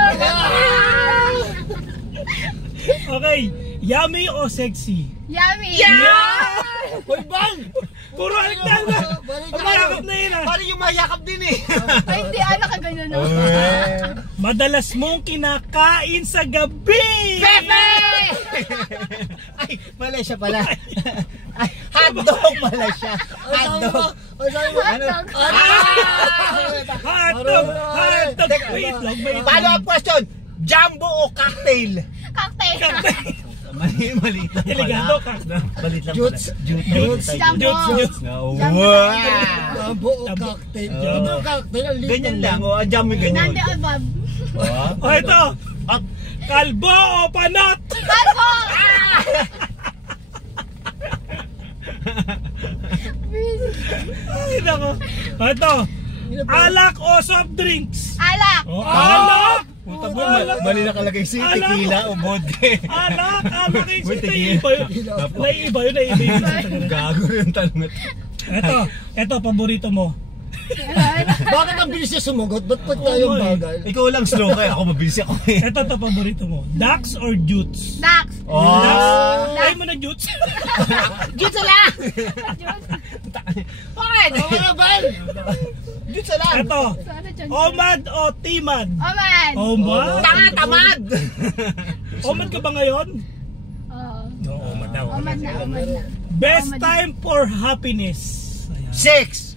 Okay. Yummy o sexy? Yummy! Hoy, bang! Puro aliktan na. Umayakap na yun ha. Parang yung mayakap din eh. Ay, hindi ka ganyan no? Madalas mong kinakain sa gabi. Pepe! Ay, mali siya pala. Ay, hotdog pala siya. Hotdog. Hotdog. Hotdog. May itlog. Follow up question. Jumbo o cocktail? Cocktail. Mali lang Elegado pala. ka. Balit lang Jutes. Jutes. Jumbo. Wow! Jumbo o cocktail. Jumbo o cocktail. Ang liit Ganyan lang. O, ang jumbo ganyan. Nande above. O ito. Kalbo o panot? Kalbo! Ay, nako. O ito. Alak o soft drinks? Alak! O, alak! Puta mo, mali nakalagay si tequila o vodka. Alak yung Uy, sita. tequila. Naiiba yun. Gago yung tanong ito. Ito, paborito mo. Bakit ang bilis niya sumagot? Ba't tayong bagal? Ikaw lang slow kaya ako mabilis ako eh. Ito to paborito mo. Dax or Jutes? Dax. Dax. Oh. Try mo na Jutes. Jutes lang! Bakit? Tama na, Val! Jutes lang! Ito. Omad o Timad? Oman. Omad? Tanga, tamad! Omad ka ba ngayon? Oo. Oo, Omad daw. Oman na, oman na. Best time for happiness? Ayan. Sex!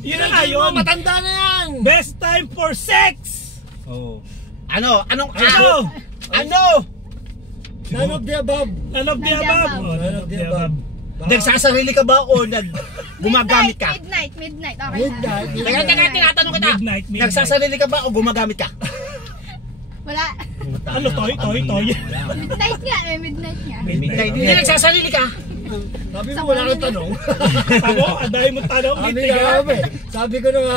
Yun na nga yun. Matanda na yan! Best time for sex? Oh. Ano? Anong Ano? Ano? None of the above. None of the above. Oh, none of the above. Nagsasarili ka ba o gumagamit ka? Midnight. Okay na. Midnight. Teka, tinatanong kita. Midnight. Nagsasarili ka ba o gumagamit ka? Wala. Ano, toy? Midnight nga eh, midnight nga. Hindi nagsasarili ka. Sabi mo, wala kang tanong. Tamo, ang dahil mong tanong. Sabi Hindi na ka. nga, sabi ko na nga,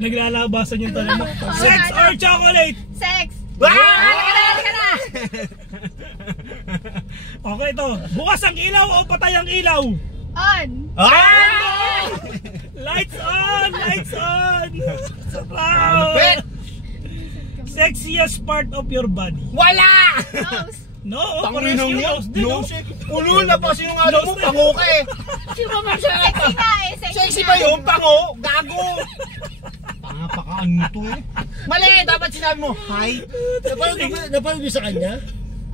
Naglalabasan yung tanong mo. Sex or chocolate? Sex. Halika na! Okay to. Bukas ang ilaw o patay ang ilaw? On. Ah! Lights on! Lights on! Ano, Pet? Sexiest part of your body? Wala! Nose. No, Panginong niya? No? Ulo na pa sinungaling mo, pango ka eh. Sino ba magsalita? Sexy nga eh. Sexy ba yun? Pango? Gago! Pangapakaan mo to eh. Mali! Dapat sinabi mo, hi. Napanood niyo sa kanya?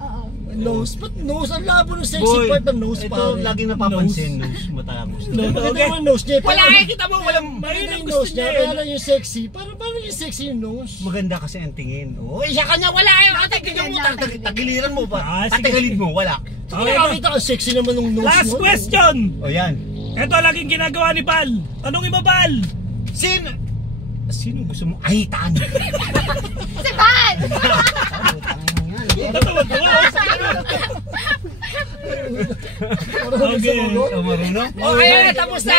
Oo. Nose? Ba't nose? Ang labo ng sexy Boy, part ng nose ito pare. lagi napapansin, nose matangos. No, Maganda okay. yung nose niya. Wala eh, kita mo, walang... Maganda yung gusto nose niya. niya Kaya eh. lang yung sexy. Paano yung sexy yung nose? Maganda kasi ang tingin. Oh, isa kanya wala eh. Tingnan mo, tagiliran mo ba? Ah, sige. Tagalid mo, wala. Okay, Nakakita ka sexy naman ng nose last mo. question. O yan. Ito laging ginagawa ni Bal. Tanungin mo, Bal. Sino gusto mo ahitan? Si Van! Tatawag ko. Okay. Marunong? O kaya, tapos na.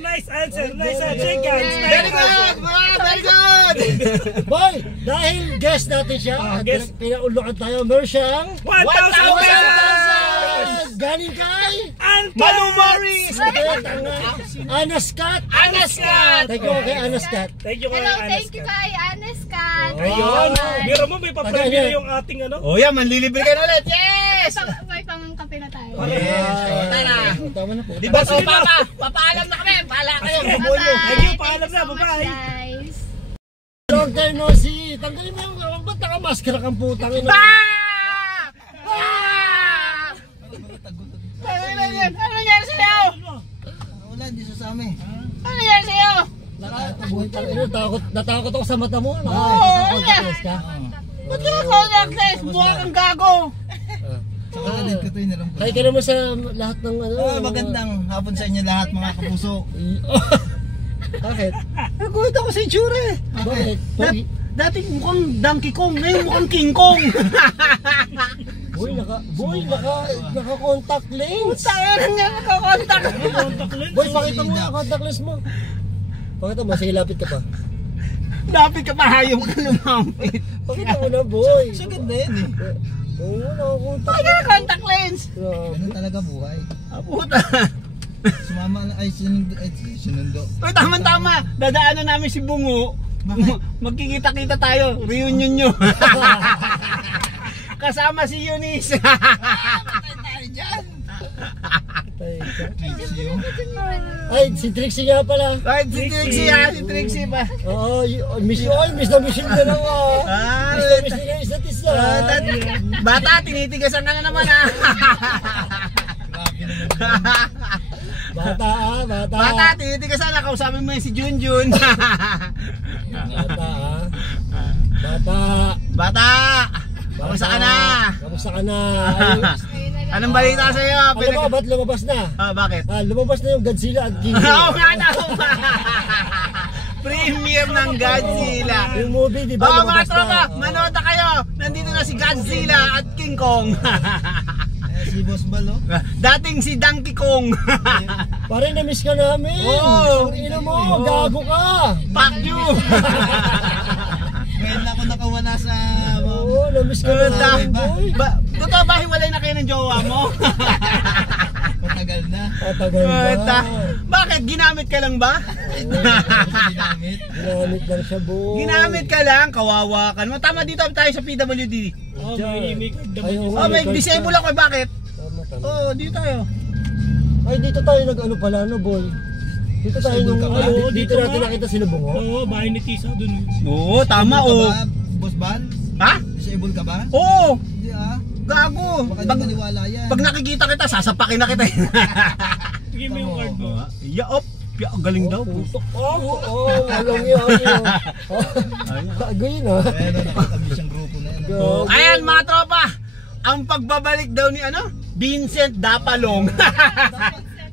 Nice answer. Shake hands. Very good! Very good! Boy, dahil guest natin siya, at guest. pinaulokan tayo, meron siyang 1,000 pesos! galing kay Malu Morris! Anaskat! Anaskat! Thank you kay Anaskat. Thank you, Hello, Kuya thank you kay Anescat. Ayun. Biro mo, may papremyo na yung ating ano. O yan, manlilibre ka na ulit. Yes! May pangkape na tayo. Yes! O, tara. Tama na po. Di ba, Sige na. papaalam na kami. Paala kayo. Sige. Bubuo nyo. Thank you, paalam na, so much, bye-bye. guys. Long time no see. Tanggalin mo yung, ba't nakamaskara kang putang ina? Ano nangyari sa'yo? Wala, hindi sasama eh. Ano nangyari sa'yo? Natakot ako sa mata mo. Ba't ka contact Buha kang gago. Kakalit ko ito yun. Kaya ka naman sa lahat ng ano. Magandang hapon sa inyo lahat mga kapuso. Bakit? Nagulat ako sa itsura eh. Bakit? Dati mukhang Donkey Kong, ngayon mukhang King Kong. Naka-contact lens. Tayo nga nakakontak. Boy, pakita mo yung contact lens mo. Pakita mo, sige lapit ka pa. Lapit ka pa, hayop ka lumapit. Pakita mo na, boy. So ganda yan eh. Oo, naka-contact Ay, ka na contact lens. Ganun talaga buhay. Puta. Sumama na ay sinundo. Uy, tama-tama. Dadaanan namin si Bungo. Magkikita-kita tayo. Reunion nyo. Kasama si Eunice. Tayo dyan. Ay, si Trixie nga pala. Ay, si Trixie ha. Si Trixie pa. Oo, miss na mission ka lang Ah, miss na kayo isa't isa. Bata, tinitigasan ka na naman ha. Bata. Bata, tinitigasan na. Kausapin mo yung si Junjun. Bata. Kamusta ka na? Kamusta ka na? Anong balita sa'yo? Alam mo, ba't lumabas na? Bakit? Lumabas na yung Godzilla at King Kong. Oo nga na. Premiere ng Godzilla. Yung movie, di ba? Oo mga lumabas tropa, na? manood na kayo. Nandito na si Godzilla at King Kong. Si Boss Balo. Dating si Donkey Kong. Pare, na-miss ka namin. Oo. Ang ina mo, gago ka. Fuck you. Ngayon na ako nakawala sa... Oo, na-miss ka namin, boy. Totoo ba hiwalay na kayo ng jowa mo? Matagal Matagal na. Matagal na. Bakit? Ginamit ka lang ba? Ginamit. Ginamit lang siya, boy. Ginamit ka lang, kawawa ka naman. Tama, dito tayo sa PWD. Oh, may card naman. Ayaw, Oh, may disable ako, bakit? Tama. Oh, dito tayo. Ay, dito tayo nag-ano pala, no, boy? Dito tayo nung, ka ba? dito Dito natin nga. nakita sinubong, oh. Oo, bahay ni Tisa dun. Oo, tama, Disable oh. ka ba, Boss Ban? Ha? Disable ka ba? Oo, Hindi ah. gago. Baka Pag, di maniwala yan. pag nakikita kita, sasapakin na kita. Sige mo yung card mo. Ya, op. Ya, galing daw. Putok. Oh, walang yan. Gago yun, ha? Pero nakakami siyang grupo na yan. Gago. Ayan, mga tropa. Ang pagbabalik daw ni ano? Vincent Dapalong.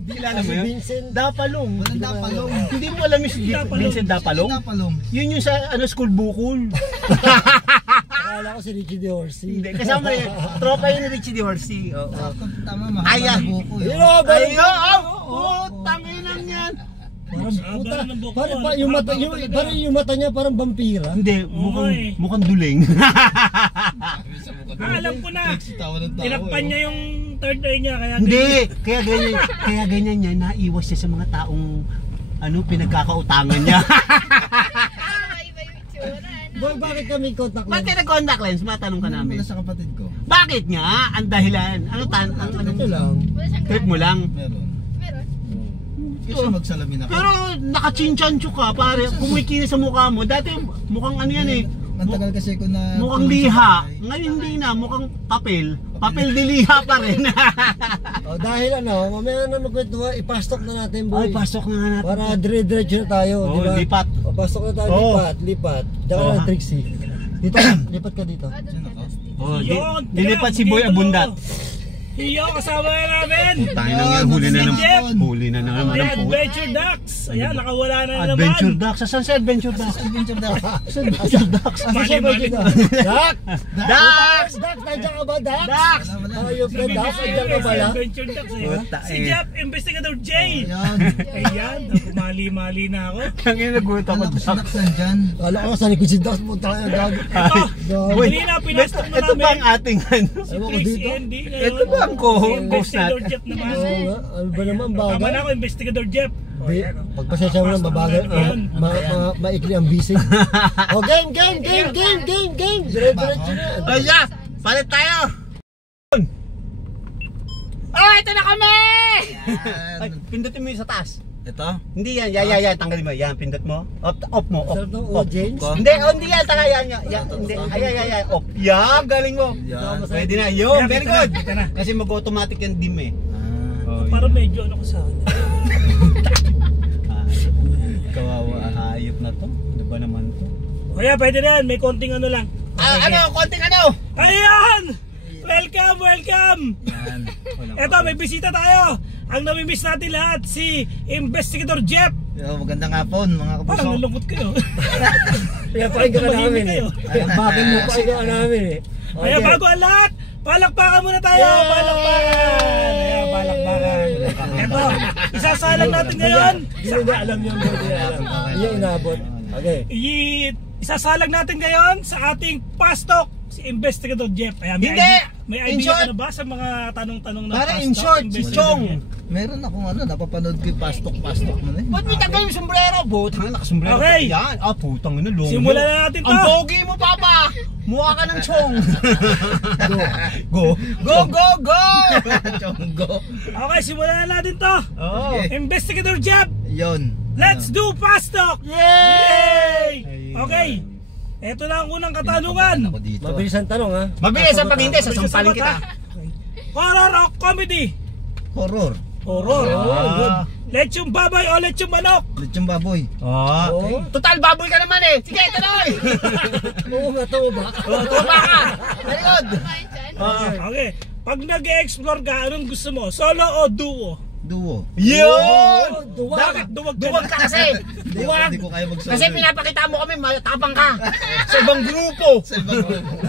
Di kilala mo Si yun? Vincent. Dapalong. Walang dapalong. Hindi mo alam yung si Vincent Dapalong? Dapalong. Yun yung sa ano, school bukol. Akala ko si Richie D'Orsi. Hindi, kasama rin. Tropa yun ni Richie D'Orsi. Oo. Tama, mahaba Ayan. na buko eh. Yun, oh, Ay, parang- oh, tanginan yan. Parang Haba puta. ng buhok Parang ko, pa, yung mata, haba yung, talaga. parang yung mata niya parang vampira. Hindi, eh. mukhang duling. Alam ko na. Tawa ng tao. Tinakpan niya yung third eye niya. Kaya Hindi, kaya ganyan niya, naiwas siya sa mga taong ano, pinagkakautangan niya. Iba yung itsura, ano? Boy, bakit kami contact Ba't ka nag-contact lens? Matanong ka namin. Wala sa kapatid ko. Bakit nga? Ang dahilan? Ano Ito lang. Wala siyang trip mo lang? Meron. Meron. Kasi magsalamin ako. Pero naka-chinchancho ka, pare. Kumikini sa mukha mo. Dati mukhang ano yan eh. Matagal kasi ko na... Mukhang liha. Ngayon hindi na, mukhang papel. Papel di liha pa rin. Oh, dahil ano, mamaya na magkwentuhan, ipastok na natin, boy. Ay, pasok na nga natin. Para dire-diretso na tayo, Oo, di ba? lipat. O, pasok na tayo, Oo. lipat. Diyan Oo. ka ng Trixie. Dito, lipat ka dito. Ah, doon ka, tas dito. Oh, Yun, dilipat si Boy Abundat. Iyo, kasama na namin. Tayo na yan, huli na Jeff. naman. Huli na naman May ang po. Adventure Ducks. Ayan, nakawala na naman. Adventure Ducks. Saan sa Adventure Ducks? Adventure daw. Sa Adventure Ducks. Asa siya ba Mali-mali. dito? Dak! Ducks! Dak, nandiyan ka ba, Dak? Ducks! Ayop ka, Dak, nandiyan ka pala? Adventure Ducks eh. Puta Si eh. Jeff, Investigator J. Ayan. Ayan, mali-mali na ako. Kangin nagulat ako, Alam ko Ducks. sinaks nandyan. Kala ko sa likod si Dak, punta ka na, Dak. Ito, Gago. Boy, kanina pinastok na ito ba ang namin. ating ano? Si Ewan ko Chris dito. Andy. Ito ba ang co-host Investigator natin? Jeff naman. Oo nga, ano ba naman, Tama bagay? na ako, Investigator Jeff. Pagpasensya mo lang, mabagal, maikli ang bisig. O, game! Dire-diretso na. O siya, palit tayo! Oh, ito na kami! Ay, pindutin mo yung sa taas. Ito? Hindi yan, yan, tanggalin mo. Yan, pindot mo. Off mo, off. Sarap ng Off. James. Hindi, hindi yan, tanga yan. Hindi, ay, off. Yan, galing mo. Yan. Pwede na, yun, Yan, very kita na, good. kita na. Kasi mag-automatic yung dim eh. Parang medyo ano ko sa akin. Kawawa, hayop na to. Ano ba naman to? Kaya pwede na yan, may konting ano lang. Konting ano? Ayan! Welcome! Yan. Eto, may bisita tayo. Ang namimiss natin lahat, si Investigator Jeff. Yo, magandang hapon mga kapuso. Parang nalungkot kayo. Kaya pakinggan ka namin eh. kayo. Bakit mo pakinggan ka namin eh. Kaya bago ang lahat, palakpakan muna tayo! Yay! Palakpakan! Ayan, palakpakan. Eto, isasalang natin ngayon. Hindi na alam yun. Hindi na alam. Hindi yung inabot. Okay. Isasalang natin ngayon sa ating pastok, si Investigator Jeff. Ayan, Hindi! may In idea short, ka na ba sa mga tanong-tanong na Para pastok? in short, si Investigator Chong. Jeff? Meron akong ano, napapanood ko yung pastok mo na eh. Ba't may tagal yung sombrero? Putang na, nakasombrero Okay. pa yan. Putang na, long. Simulan na natin to. Ang pogi mo, Papa! Mukha ka ng Chong. Go. Chonggo. Okay, simulan na natin to. Oh. Okay. Investigator Jeff, Yon. let's do pastok! Yay! Okay, eto na ang unang katanungan. Ako dito. Mabilis ang tanong ha. Mabilis ang paghintay, Mabilis sasampalin ang kita. mata. Horror o comedy? Horror. Horror. Ah. Lechong baboy o lechong manok? Lechong baboy. Oo. Total, baboy ka naman eh. Sige, tuloy. Oo nga, tama ba? Tuma ka. Very good. Kumain dyan. Okay, pag nag-explore ka, anong gusto mo? Solo o duo? Duo. Yun! Bakit duwag ka Duwag na? ka kasi. Duwag. Hindi ko kaya mag-solo. Kasi pinapakita mo kami, matapang ka. Sa ibang grupo. Sa ibang grupo.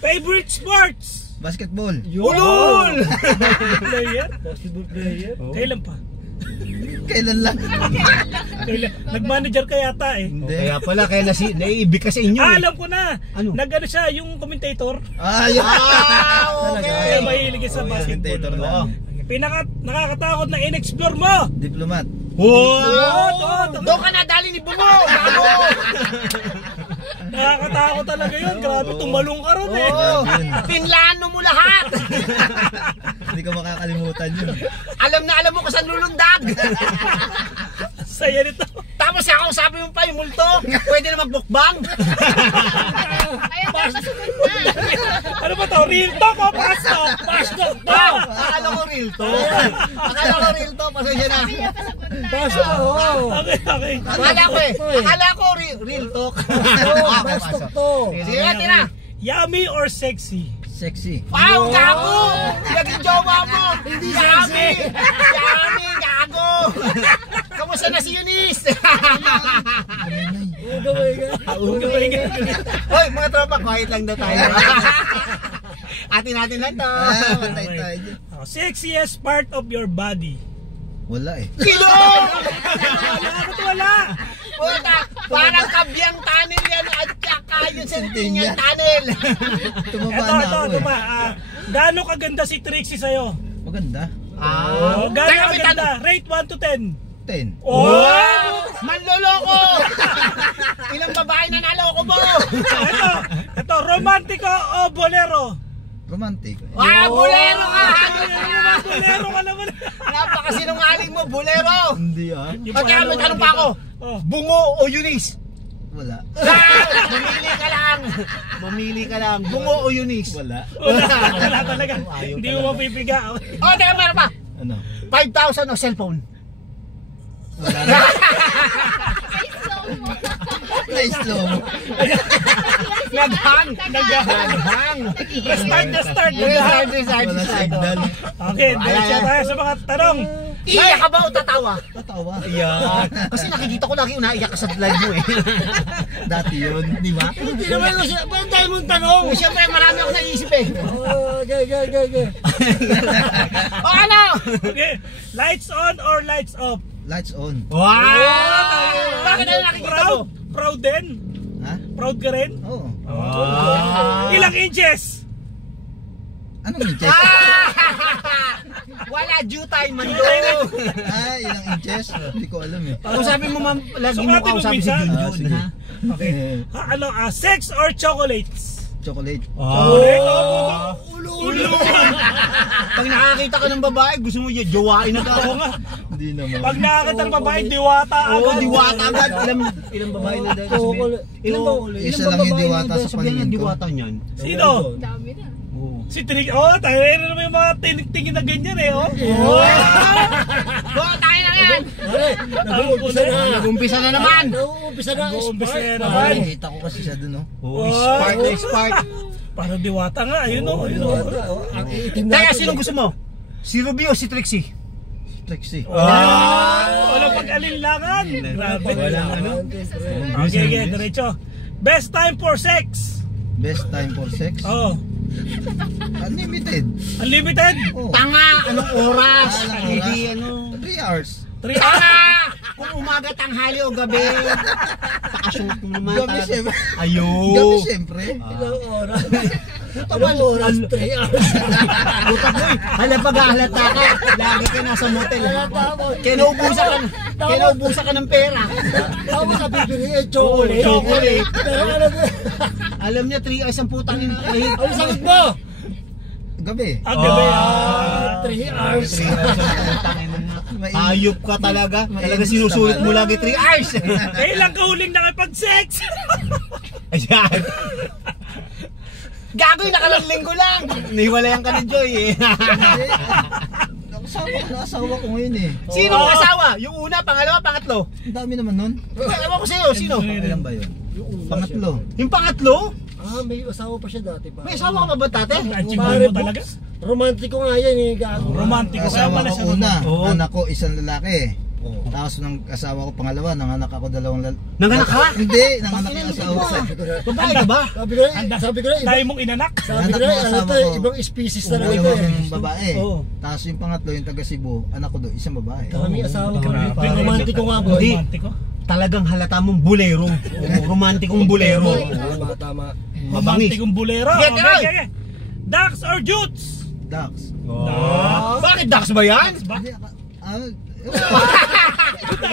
Favorite sports? Basketball. Ulul! Player? Basketball player. Kailan pa? Kailan lang? Kailan? Nag-manager ka yata eh. Hindi. Kaya pala, kaya naiibig ka sa inyo eh. Alam ko na. Ano? Nag-ano siya, yung commentator. Ah, yun. Kaya Okay. mahilig sa basketball. Commentator Oo. lang. nakakatakot na in-explore mo. Diplomat. Doon ka nadali ni Bungo! Nakakatakot talaga yun. Grabe, tumalong ka ron eh. Pinlano mo lahat! Hindi ko makakalimutan yun. Alam na alam mo kung saan lulundag! Saya nito. Tapos ako sabi mo pa yung multo, pwede na magbukbang! Ayun, napasugot na. Ano ba to? Real talk o fast talk? Fast talk to. Akala ko real to. Pasensya na. Sabi niya, pasagot na. Paso, oo. Okay, okay. Akala ko real talk. Bastok to. Sige, tira. Yummy or sexy? Sexy. Wow, gago! Naging jowa mo! Hindi sexy! Yummy, gago! Kamusta na si Eunice? Hoy, mga tropa, quiet lang daw tayo. Atin natin lang to. Patay tayo dyan. Sexiest part of your body? Wala eh. Kilo! Wala! Puta, parang kabyang tunnel yan at saka yung Centennial Tunnel. Tumaba na ako Ito eh. pa. Gaano kaganda si Trixie sa'yo? Maganda. Gaano kaganda? Rate 1 to 10. 10. Wow! Manloloko! Ilang babae na naloko mo? Ito, romantiko o bolero? Romantic. Bolero ka! Bolero ka naman. Napakasinungaling mo, bolero! Hindi ah. At kaya may tanong pa ako, Bungo o Eunice? Wala. Mamili ka lang. Bungo o Eunice? Wala. Wala talaga. Hindi mo mapipiga. Teka, meron pa. Ano? 5,000 o cellphone? Wala na. Ay, slow mo. Na-slow mo. Naghang! Restart. Wala signal. Okay, diretso tayo sa mga tanong. Iyak ka ba o tatawa? Tatawa. Iyak. Kasi nakikita ko lagi unaiyak ka sa live mo eh. Dati yun. Di ba? Hindi naman ko siya. Ba't tayo mong tanong? Siyempre marami akong naisip eh. Okay. O ano? Okay, lights on or lights off? Lights on. Wow! Bakit ano nakikita mo? Proud din? Ha? Proud ka rin? Oo. Ilang inches? Anong inches? Wala due time man Ilang inches? Hindi ko alam eh. Kung sabi mo ma'am, lagi mo Sukatin mo kausapin si minsan. Junjun sige. ha? Okay. Sex or chocolates? Chocolate. Chocolate? Ulo! Pag nakakita ka ng babae, gusto mo yung jowain na ka. Oo nga. Hindi naman. Pag nakakita ng babae, diwata Oo, agad. diwata agad. Ilang babae na dahil sabihin. Isa lang yung diwata sa paningin ko. Diwata niyan. Sino? Dami na. Si Trix. Tayo na naman yung mga tingin na ganyan eh. Tayo na yan! Nag-uumpisa na. Nag-umpisa na naman! Nag-uumpisa na. Umpisa na Ay, naman. nakita ko kasi siya dun oh. Spark. Parang diwata nga. Ayun o. Ang itim Kaya natin. sino gusto mo? Si Ruby o si Trixie? Trixie. Walang pag-alinlangan. Grabe. Walang ano? Okay, diretso. Best time for sex? Best time for sex? Oh. Unlimited. Unlimited? Oh. Tanga! Anong oras? Anong Hindi oras? ano... 3 hours. 3 hours. Tanga! Kung umaga, tanghali o gabi. Pakashoot mo naman. Gabi siyempre. Ayun. Gabi siyempre. Ilang oras? Ilang oras? 3 hours. Buta boy, pag-ahalata ka. Lagi ka nasa motel. Kinaubusan ka ng pera. Tapos sa bibili eh, chocolate. Chocolate. Pero ano ba? Alam niya, 3 hours ang putang ina. Ano sakit mo? Gabi. Ang gabi. 3 hours. Hayop ka talaga. Talaga sinusulit mo lagi 3 hours. Kailan ka huling nakipag-sex? Ayan. Gagoy, nakalang linggo lang. Niwalayan ka ni Joy eh. Asawa ko ngayon eh. Sino ang asawa? Yung una, pangalawa, pangatlo? Ang dami naman nun. Ewan ko sa'yo, sino? Ilan ba yun? Pangatlo. Yung pangatlo? May asawa pa siya dati pa. May asawa ka pa ba dati? Pare mo talaga? Romantiko nga yan eh. Gago. Romantiko. Kaya Asawa pala ko siya una. Oo. Anak ko isang lalaki. Tapos ng asawa ko pangalawa, nanganak ako 2 lalaki. Nanganak ka? Hindi, nanganak yung asawa ko. Babae ka ba? Sabi ko na, Tayo mong inanak. sabi ko na, Anak ng ano asawa to, ko. ibang species talaga ito Dalawang eh. babae. Oo. Tapos yung pangatlo, yung taga Cebu, anak ko doon, isang babae. Kami asawa ko. Grabe. Romantiko nga boy. Hindi. Romantiko. Talagang halata mong bulero. Romantikong bulero. Tama. Mabangis. Romantikong bulero. Get it right. Ducks or jutes? Dax. Bakit Dax ba yan? Hindi, Kita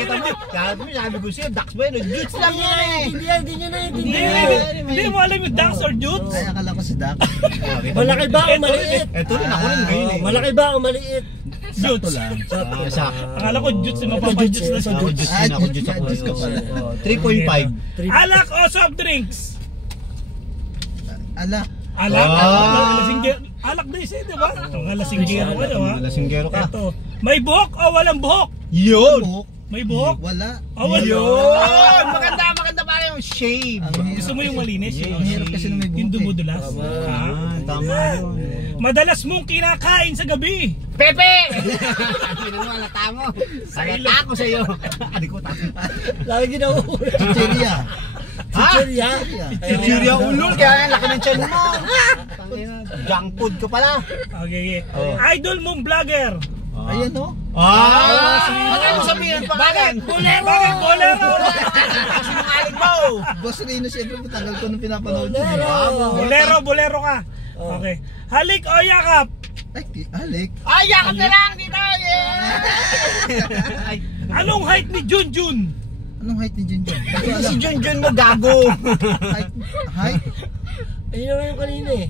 mo, sabi ko siya, Dax ba yun? Jutes lang yan eh. Hindi niya naiintindihan. Hindi mo alam yung Dax or Jutes? Ay, akala ko si Dax. Malaki ba o maliit? Eto rin ako rin ngayon eh. Malaki ba o maliit? Sakto lang. Sakto. Akala ko Jutes, yung mapapa-Jutes na sa Ako Jutes. Jutes din ako, Jutes ako. Jutes ka pala. 3.5. Alak o soft drinks? Ala. Alak? Ah. Alak na isa, di ba? Ang lasinggero ka, di ba? Lasinggero ka. Ito. May buhok o walang buhok? Yun! Buhok. May buhok? Wala. O wala? Yun! Maganda pa yung shave. Gusto mo yung malinis? Ang hirap kasi na may buhok Yung eh. dumudulas? Tama yun. Madalas mong kinakain sa gabi? Pepe! Ano mo, alata mo. Salata ko sa'yo. Adi ko, tapo. Lagi ginawa. Chicheria. Chicheria. Chicheria ulol, kaya laki ng tiyan mo. Junk food ka pala. Okay. Idol mong vlogger? Ayan o. Bakit mo sabihin pangalan? Bolero! Bakit bolero? Sinungaling mo. Boss Rino, siyempre matagal ko nung pinapanood yun. Bolero ka. Okay. Halik o yakap? Ay, Alec. Ay, yakap na lang dito. Anong height ni Junjun? Anong height ni Junjun? Si Junjun mo gago. Height? Ayun naman yung kanina eh.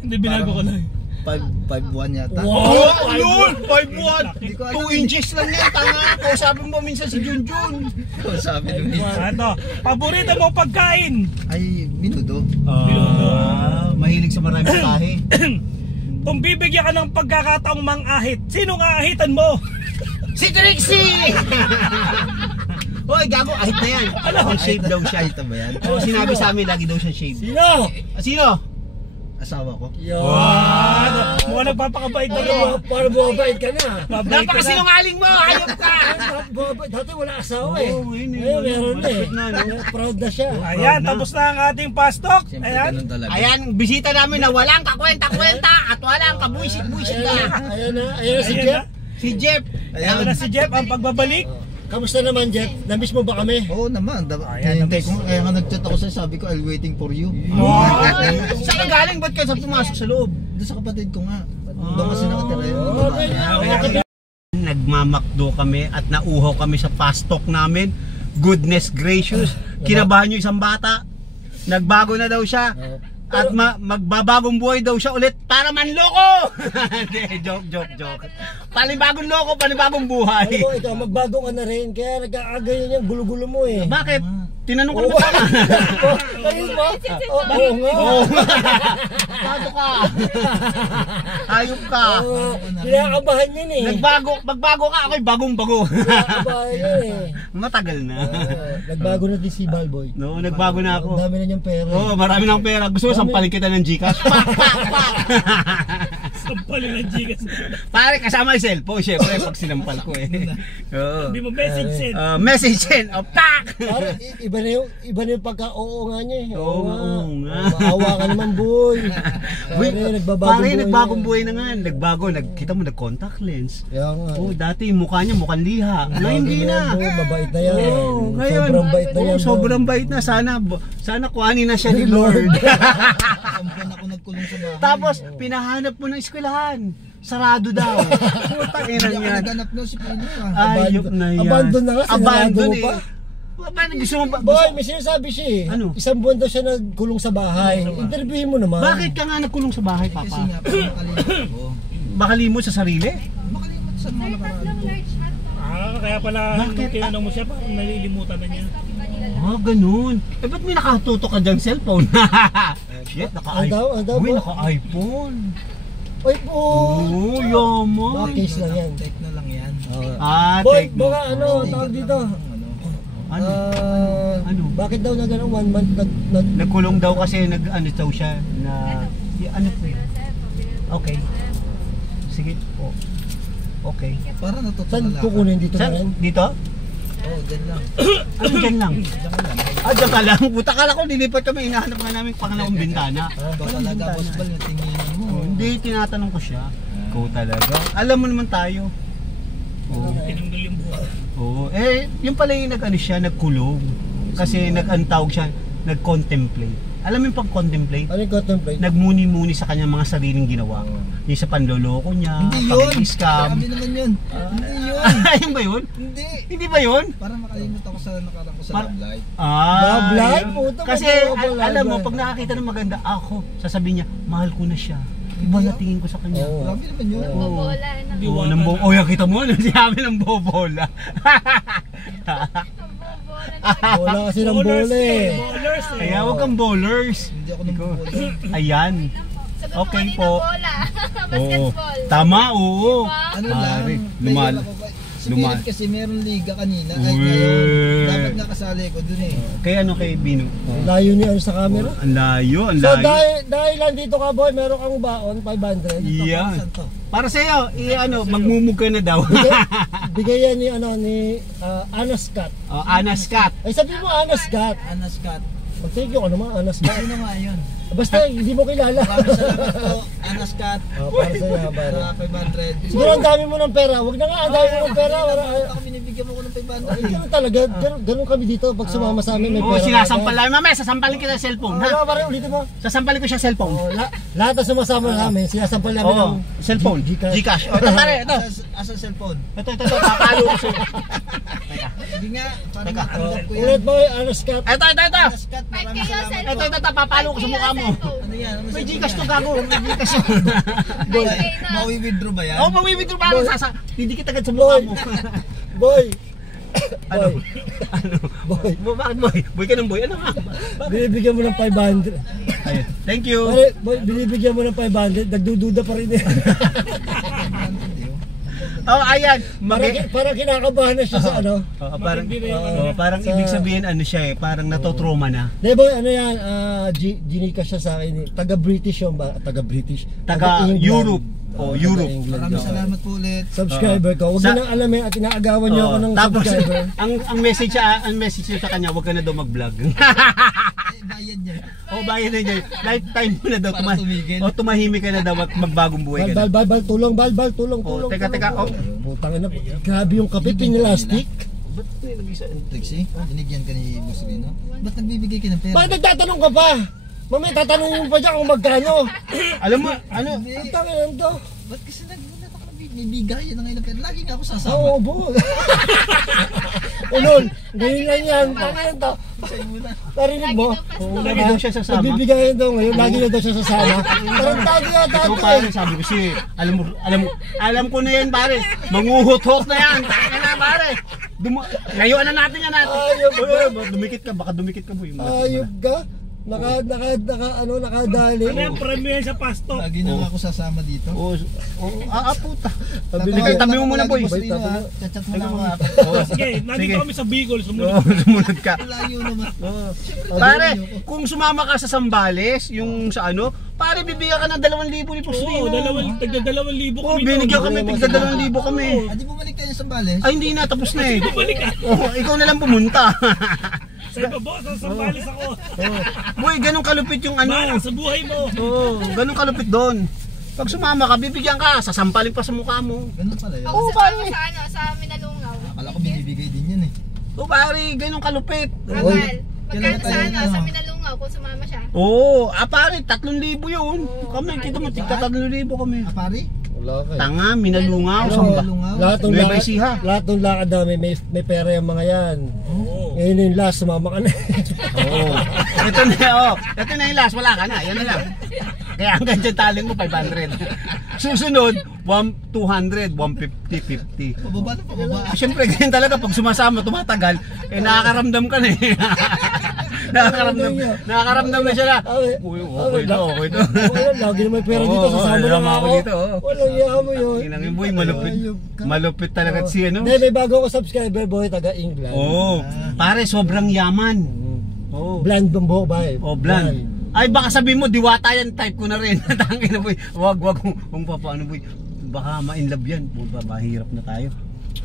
Hindi, binago ko lang. 5'1" yata. Oh, ulol. 5'1". Hindi ko alam. 2 inches lang yan, tanga. Kausapin mo minsan si Junjun. Sabi nung Ano? Paborito mo pagkain? ay minudo. Mahilig sa maraming tahe. Kung bibigyan ka ng pagkakataong mang-ahit, sinong aahitan mo? Si Trixie! Hoy, gago, ahit na yan. Ang shave daw siya. Ahit na ba yan? Oo, sinabi sa amin, lagi daw siya shave. Sino? Sino? Asawa ko. Yo. Mukhang nagpapakabait na Para bumabait ka na. Napakasinungaling mo, hayop ka! Bumabait. Dati wala asawa eh. Oo, ngayon eh. Ngayon meron na eh. Malapit na, no? Proud na siya. Ayan, tapos na ang ating pastok. Siyempre Ayan. ganun talaga. Ayan, bisita namin na walang kakwenta-kwenta at walang kabuisit-buisit Ayan na. na. Ayan na. Ayan na si Ayan Jeff. Si Jeff. Ayan na si Jeff, ang pagbabalik. Kamusta naman Jeff? Namiss mo ba kami? Oo naman. Ayan, Hintay ko. Kaya nga nag-chat ako sa'yo. Sabi ko, I'll waiting for you. Saan ka galing? Ba't ka pumasok sa loob? Doon sa kapatid ko nga. Doon kasi nakatira yun. Okay na. Okay. Nagmamakdo kami at nauhaw kami sa fast talk namin. Goodness gracious. Kinabahan yung isang bata. Nagbago na daw siya. At magbabagong buhay daw siya ulit para manloko. Hindi, joke. Panibagong loko, panibagong buhay. Ano mo, ikaw, magbago ka na rin. Kaya nagkakagayan yung gulo-gulo mo eh. Bakit? Tinanong ko na ba? Karin mo? Oo nga. Bago ka. Hayop ka. Kinakabahan yun eh. Magbago ka, ako'y bagong-bago. Kinakabahan yun eh. Matagal na. Nagbago na din si Balboy. No, nagbago na ako. Ang dami na niyang pera. Oo, marami ng pera. Gusto mo sampalin kita ng Gcash? Sampal na Gcash. Pare, kasama yung cellphone, syempre, pag sinampal ko eh. Oo. Hindi mo message send. Message send, pak! Parang iba na yung pagka-oo nga niya eh. Oo nga. Maawa ka naman boy. Uy, Pare, nagbagong buhay na nga. Kita mo, nag-contact lens. Kaya nga. Oh, dati yung mukha niya mukhang liha. Ngayon hindi na. Mabait na yan. Oo, ngayon. Sobrang bait na yan. Sobrang bait na. Sana kuhanin na siya ni Lord. Kampon ako nagkulong sa bahay. Tapos, pinahanap mo ng eskwelahan. Sarado daw. Putang ina Hindi ako niyan. naghanap no si Pino ah. Ayop na yan. Abandon na nga, sinarado Abandon mo eh. pa. Paano gusto mo ba? Boy, may sinasabi siya eh. Ano? Isang buwan daw siya nagkulong sa bahay. Interviewin mo naman. Bakit ka nga nagkulong sa bahay, Kasi Papa? nga parang makalimot ako. Baka limot sa sarili? Makalimot sa mga nakaraan. Kaya pala nung Bakit? tinanong mo siya, parang nalilimutan na niya. Ganun. Eh, ba't may nakatutok ka dyan cellphone? Shit, Ang daw, Uy, boy. naka-iPhone. Oy po. Oo, yaman. Baka case lang yan. Take na lang yan. Boy, Techno. baka ano, tawag dito. Ano? Ano? Bakit daw na gano'n 1 month Nagkulong daw kasi nag-ano daw siya na... Ano po yun? Okay. Sige po. Okay. Para natutuwa Saan lang. kukunin dito na rin? Saan? Dito? Oo, dyan lang. Ano dyan lang? Dyan ka lang. Dyan ka lang. Buta ka lang kung nilipat kami. Hinahanap nga namin pangalawang bintana. Ikaw talaga, boss Bal, yung tinginan mo. Hindi, tinatanong ko siya. Ikaw talaga. Alam mo naman tayo. Oo. Tinanggal yung buhay. Oo. Eh, yung pala yung nag-ano siya, nagkulong. Kasi nag-antawag siya, nag-contemplate. Alam mo yung pag-contemplate? Ano yung contemplate? Nagmuni-muni sa kanyang mga sariling ginawa. Yung sa panloloko niya, Hindi yun. pag-scam. Grabe naman yun. Hindi yun. Ayun ba yun? Hindi. Hindi ba yun? Parang makalimut ako sa nakarang ko sa Par- Love Life. Love life? yun. Puta, Kasi love alam mo, life. pag nakakita ng maganda ako, sasabihin niya, mahal ko na siya. Iba na tingin ko sa kanya. Oo. Grabe naman yun. Nagbobola na. Oo, nang oh, yan, kita mo, sinabi ng bobola. Wala kasi ng bola eh. Bowlers eh. Kaya huwag kang bowlers. Hindi ako nang Ayan. Sagot Okay mo kanina, po. bola. Oo. Basketball. Tama, oo. Diba? Ano Pare, lang, lumal. player ako pa. Si Lumal. Philip kasi meron liga kanina. Ay, Uwe. ngayon, dapat nga kasali ko dun eh. Kaya ano kay Bino? Layo niya ano sa camera. Ang layo, ang So layo. dahil nandito ka boy, meron kang baon, 500. Yan. Saan to? Para sa iyo, magmumug ka na daw. Bigay yan ni Anas Cat. Oh, Anas Cat. Ay sabi mo Anas Cat. Anas Cat. Mag-thank you ka naman Anas Cat. Sino nga yun? Basta hindi mo kilala. Maraming salamat po, Anas Cat. Para sa iyo, para. Sa 500. Siguro ang dami mo ng pera. Wag na nga, ang dami mo ng pera. Ako binibigyan mo ko ng 500. Ay, ganun talaga. Ganun kami dito. Pag sumama sa amin, may Oo, pera. sinasampal lang. Mamaya, sasampalin kita sa cellphone, ha? Ano, pare, ulitin mo. Sasampalin ko siya sa cellphone. Oh, lahat na sumasama namin, sinasampal namin Oo, ng cellphone. Gcash. O, ito pare, ito. Asa cellphone? Ito, papalo ko sa'yo. Hindi nga, parang Teka. matanggap ko yan. Ulit mo, Anas Cat. Ito. Anas Cat, 5K maraming yung salamat cellphone. po. Ito, papalo ko sa mukha mo. Ano yan? Ano May cellphone Gcash to yan? gago. May Gcash. Boy, 5K na. mawi-withdraw ba yan? Oo, mawi-withdraw pa ako didikit agad sa mukha mo. Boy. Ano? Boy. Ano? Boy. Bakit boy? Boy ka ng boy? Ano nga? Binibigyan mo ng 500. Ayun. Thank you. Pare, boy, binibigyan mo ng 500, nagdududa pa rin eh. Oh, ayan. Parang kinakabahan na siya sa ano. Parang Hindi na yung parang Sa- ibig sabihin ano siya eh, parang natotrauma na. Hindi boy, ano yan, ginika siya sa akin. Taga-British yun ba? Taga-British. Taga Europe. Oh, Europe. Taga-England. Maraming salamat po ulit. Subscriber ko. Huwag Sa- mo nang alamin at inaagawan niyo ako ng Tapos subscriber. ang message niya sa kanya, wag ka na daw mag-vlog. Eh, bayad niya. Oh, bayan na niya. Lifetime mo na daw Para tumigil. tumahimik ka na daw at magbagong buhay ka na. Bal, tulong, tulong. Oh, teka. Oh. Putang ina. Grabe yung kape, pinilastic. Ba't nag-isa? Trixie, binigyan ka ni Boss Rino. Ba't nagbibigay ka ng pera? Bakit nagtatanong ka pa? Mamaya tatanungin mo pa dyan kung magkano. Alam mo, ano? Ang tangin to. Ba't kasi nagmuna ako nagbibigay na ngayon ng pera? Lagi nga ako sasama. Oo, bo. Ulol, ngayon lang yan. Tangin to. Sa'yo muna. Narinig mo? Lagi daw siya sasama. Nagbibigayan daw ngayon, lagi na daw siya sasama. Parang tago yata Ito ito pare, eh. sabi ko siya, alam ko na yan pare. Manguhot-hot na yan. Kaya na pare. Layuan na natin yan natin. Ayop ka. Baka dumikit ka boy. Ayop ka. Nakadali. Ano yung premyo yan sa pasto? Lagi na nga ako sasama dito. Puta. Bibigay- Tabi mo muna, boy. Boss Rino ha. Chat mo lang ako ha. Oh, Sige, nandito kami sa Bicol, sumunod. sumunod ka. Layo naman. Pare, kung sumama ka sa Sambales, yung sa ano, pare bibigyan ka ng 2,000 ni Puslino. Oo, tagda 2,000 Oh, kami. binigyan kami, tigda 2,000 kami. Di bumalik tayo sa Sambales? Ay, hindi na, tapos na eh. Bumalik ka. Oh, ikaw na lang pumunta. Sa iba boss, sa Sambales ako. Boy, ganun kalupit yung Bahala ano. sa buhay mo. Oo, ganun kalupit doon. Pag sumama ka, bibigyan ka, sasampalin pa sa mukha mo. Ganun pala yun. Ako sa ano, sa Minalungaw. Akala ko binibigay din yan eh. O pare, ganun kalupit. Mahal. Kailan Magkano ba sa tayo, ano, ano? sa Minalungaw kung sumama siya. Oo, pare, 3,000 yun. Kami, kita mo, tigta 3,000 kami. Apari? Wala ka eh. Tanga, minalungaw, Ano, samba. lahat ng Nueva lakad, Ecija. lahat ng lakad namin may pera yung mga yan. Ngayon yung last, sumama ka na. Oo. Ito na yung last, wala ka na, yan na lang. Kaya hanggang dyan talent mo, 500. Susunod, 200, 150, 50. Pababa na pababa. Siyempre, ganyan talaga, pag sumasama, tumatagal, nakakaramdam ka na eh. nakakaramdam na siya na. Okay na. Lagi na may pera dito, Oo, sasama wala lang ako ako. dito, oo. Walang iya mo yun. Inangin boy, malupit. Ayop ka. Malupit talaga si ano. Hindi, may bago ako subscriber boy, taga England. Oo. Pare, sobrang yaman. Oo. Bland bang buhok ba eh? Oh, bland. Ay, baka sabihin mo, diwata yan, type ko na rin. Tangin na boy. Wag kung paano boy. Baka ma-inlove yan. Mahirap na tayo.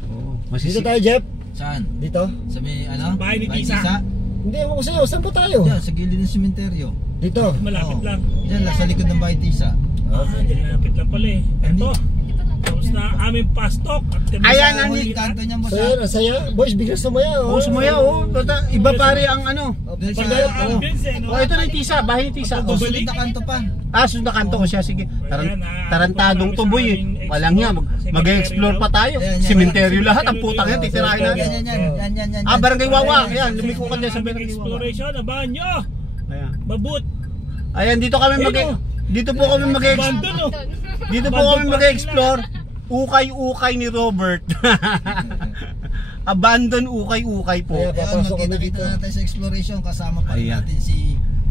Oo. Dito tayo, Jeff. Saan? Dito. Sa may ano? Bahay ni Tisa. Hindi, ewan ko sa'yo. Saan ba tayo? Diyan, sa gilid ng sementeryo. Dito. Malapit lang. Diyan, sa likod ng bahay Tisa. Malapit lang pala eh. Ito. Hindi pa Tapos na aming pastok. At kami Ayan, sa ang huling Kanto niyan boss. Saya, saya. Boys, bigla sumaya. Oh, sumaya oh. Iba pare ang ano. Doon Pag siya. ambience eh, no? Oh, ito na yung tisa, bahay ni tisa. Oh, Susunod na kanto pa. sunod na kanto ko siya. Sige, Ayan, tarantadong to boy eh. Walang niya, mag-explore pa tayo. Ayan, yan. Sementeryo lahat, ang putang yan, titirahin natin. Yan. Ah, Barangay Wawa. Ayan, lumiko ka dyan sa Barangay Wawa. exploration, abangan nyo. Ayan. Babut. Ayan, dito kami dito po kami Abandon, oh. dito po kami mag-explore. Ukay-ukay ni Robert. Abandon ukay-ukay po. Ayan. Ayan, Papasok kami magkita-kita dito. natin sa exploration. Kasama pa rin Ayan. natin si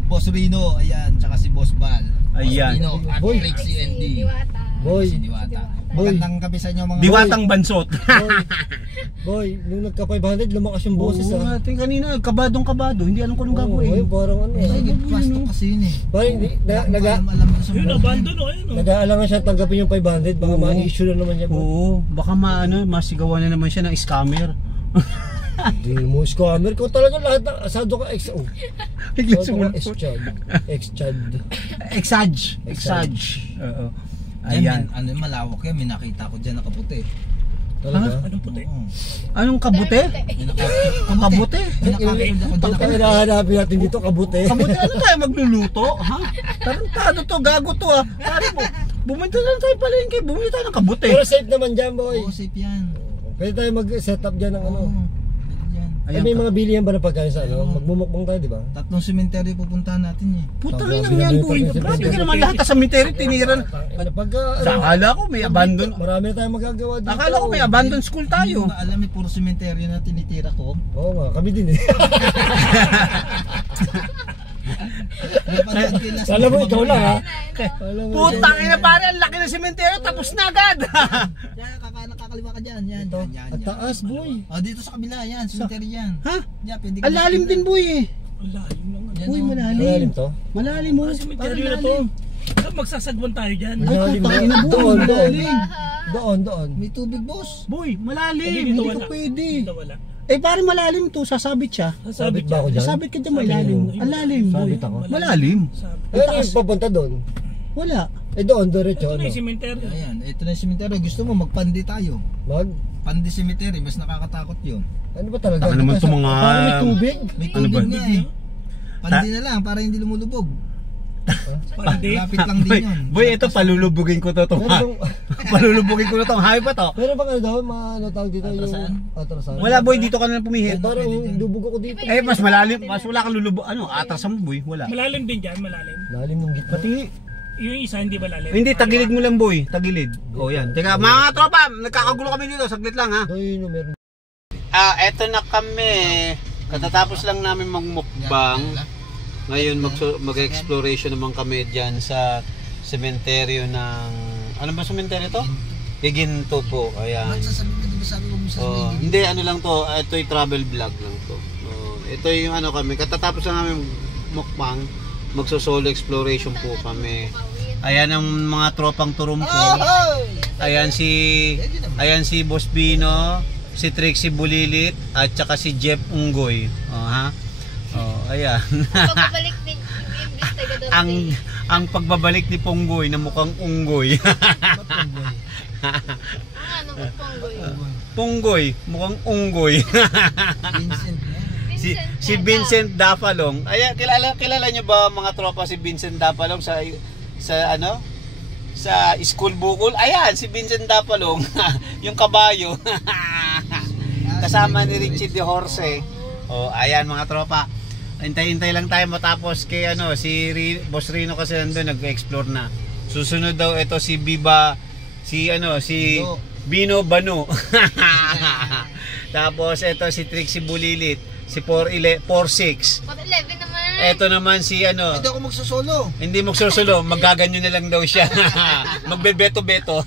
Boss Rino. Ayan, tsaka si Boss Bal. Ayan. Boss Rino at Boy. Trixie ND. Diwata. Boy. Si Diwata. Boy. Magandang gabi sa inyo mga Diwatang bansot. Boy, nung nagka-500, lumakas yung boses Oo, ah. natin kanina, kabadong-kabado. Hindi alam ko anong Oo, gagawin. ayun, parang ano. Eh, sige, plastic kasi yun eh. Parang hindi, Alam mo sa Yun, mga- abandon, oh. Ayun, oh. nag-aalangan siya tanggapin yung 500, baka Oo. ma-issue na naman niya. Oo, baka masigawan na naman siya ng scammer. Hindi mo scammer ko talaga lahat ng asado ka XO. Bigla Asado ka sumunod. ex-chad. Ex-chad. Exage. Oo. Ayan. Ayan. Ano yung malawak yan, may nakita ko dyan nakaputi. Talaga. Anong puti? Oo. Anong kabute? May nakita Ang kabute? May nakapit ako Ang dyan. hinahanapin natin dito, kabute. Kabute, ano tayo magluluto? Ha? Tarantado to, gago to ah. Pare mo, bumenta lang tayo palengke, bumili tayo ng kabute. Pero safe naman dyan, boy. Oo, safe yan. Pwede tayo mag-set up dyan ng ano. Oo, pwede dyan. Ay, may mga bilihan ba na pagkain sa ano? Magmumukbang tayo, di ba? 3 sementeryo pupuntahan natin eh. Putang ina yan, boy. Grabe ka naman lahat sa cemetery tinira. Ano, pagka, Sa akala ko may abandon. Marami na tayong magagawa dito. Akala ko may abandon school Hindi tayo. mo alam eh, puro sementeryo na tinitira ko. Oo nga, kami din eh. Napanood ko yung last Alam mo, na ikaw lang ha. Ayun, Alam mo, Putang ina pare, ang laki ng cemetery, tapos na agad. Yan, kakaliwa ka dyan. Yan, ito. yan. Ang taas, boy. Oh, dito sa kabila, yan, sementeryo yan. Ha? Yan, pwede ka Ang lalim makita. din boy eh. Ang lalim lang. Yan, Uy, oh. malalim. Malalim to. Malalim mo. Parang cemetery na to. Saan magsasagwan tayo dyan? Ay, Malalim putang na. ina boy, Doon, malalim. Doon. May tubig, boss. Boy, malalim. Dito Hindi wala. ko pwede. Dito wala. Eh pare malalim to, sasabit siya. Sabit ba ako dyan? Sasabit ka dyan, malalim. Ang lalim boy. Sabit ako. Malalim. Ano yung papunta doon? Wala. Eh doon, diretso Ito na ano? yung cemetery. Ayan, ito na yung sementeryo. Gusto mo, magpandi tayo. Mag? Pandi cemetery, mas nakakatakot yun. Ano ba talaga? Taka naman Ito, to mga- Parang may tubig. May Ano tubig ba? nga eh. Pandi na lang, para hindi lumulubog. Pandi. Lapit lang din Boy, yun. boy, ito palulubugin ko to. Meron bang, Palulubugin ko na tong hayop pa to. meron bang ano daw? Ano tawag dito? Atrasan? Atrasan. Wala boy, dito ka na lang pumihit. Parang lubog ako dito. Eh, mas malalim, mas wala kang lulubog. Ano, atrasan mo boy, wala. Malalim din dyan, malalim. Lalim ng gitna. Pati, Yung isa hindi malalim. hindi, tagilid mo lang boy, tagilid. Oh yan. Teka, mga tropa, nagkakagulo kami dito, saglit lang ha. Ito yun, meron. Eto na kami. Katatapos lang namin magmukbang. Ngayon mag-exploration naman kami dyan sa sementeryo ng... Ano ba sementeryo to? Higinto po. Ayan. Sasabi mo, di ba sabi mo sa Oh, hindi ano lang to, ito yung travel vlog lang to. Ito yung ano kami, katatapos lang namin mukbang, magso-solo exploration po kami. Ayan ang mga tropang turumpo. Ayan si Boss Bino, si Trixie Bulilit at saka si Jeff Unggoy. Oh, ha? Oh, ayan. Pagbabalik din yung English taga doon. ang pagbabalik ni Punggoy na mukhang unggoy. Ano ba panggoy? Punggoy, mukhang unggoy. Vincent. si Vincent Dapalong. Ayan, kilala niyo ba mga tropa si Vincent Dapalong sa ano? Sa school bukol? Ayan, si Vincent Dapalong, yung kabayo. Kasama ni Richie De Horse. Oh, ayan mga tropa. Hintay-hintay lang tayo matapos kay ano si Boss Rino kasi nandun nag-explore na. Susunod daw ito si Biba, si Bino Bano. Tapos ito si Trixie Bulilit, si 46. 11 naman. Ito naman si ano, Hindi ako magsosolo. hindi magsusulo, magaganyo na lang daw siya. Magbebeto-beto.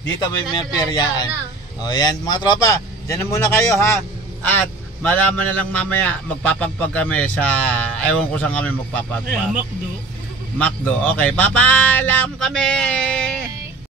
Dito may peryaan. O yan mga tropa, dyan na muna kayo ha. At malaman na lang mamaya, magpapagpag kami sa, ewan ko saan kami magpapagpag. Ayan, Macdo. Macdo, okay, papaalam kami!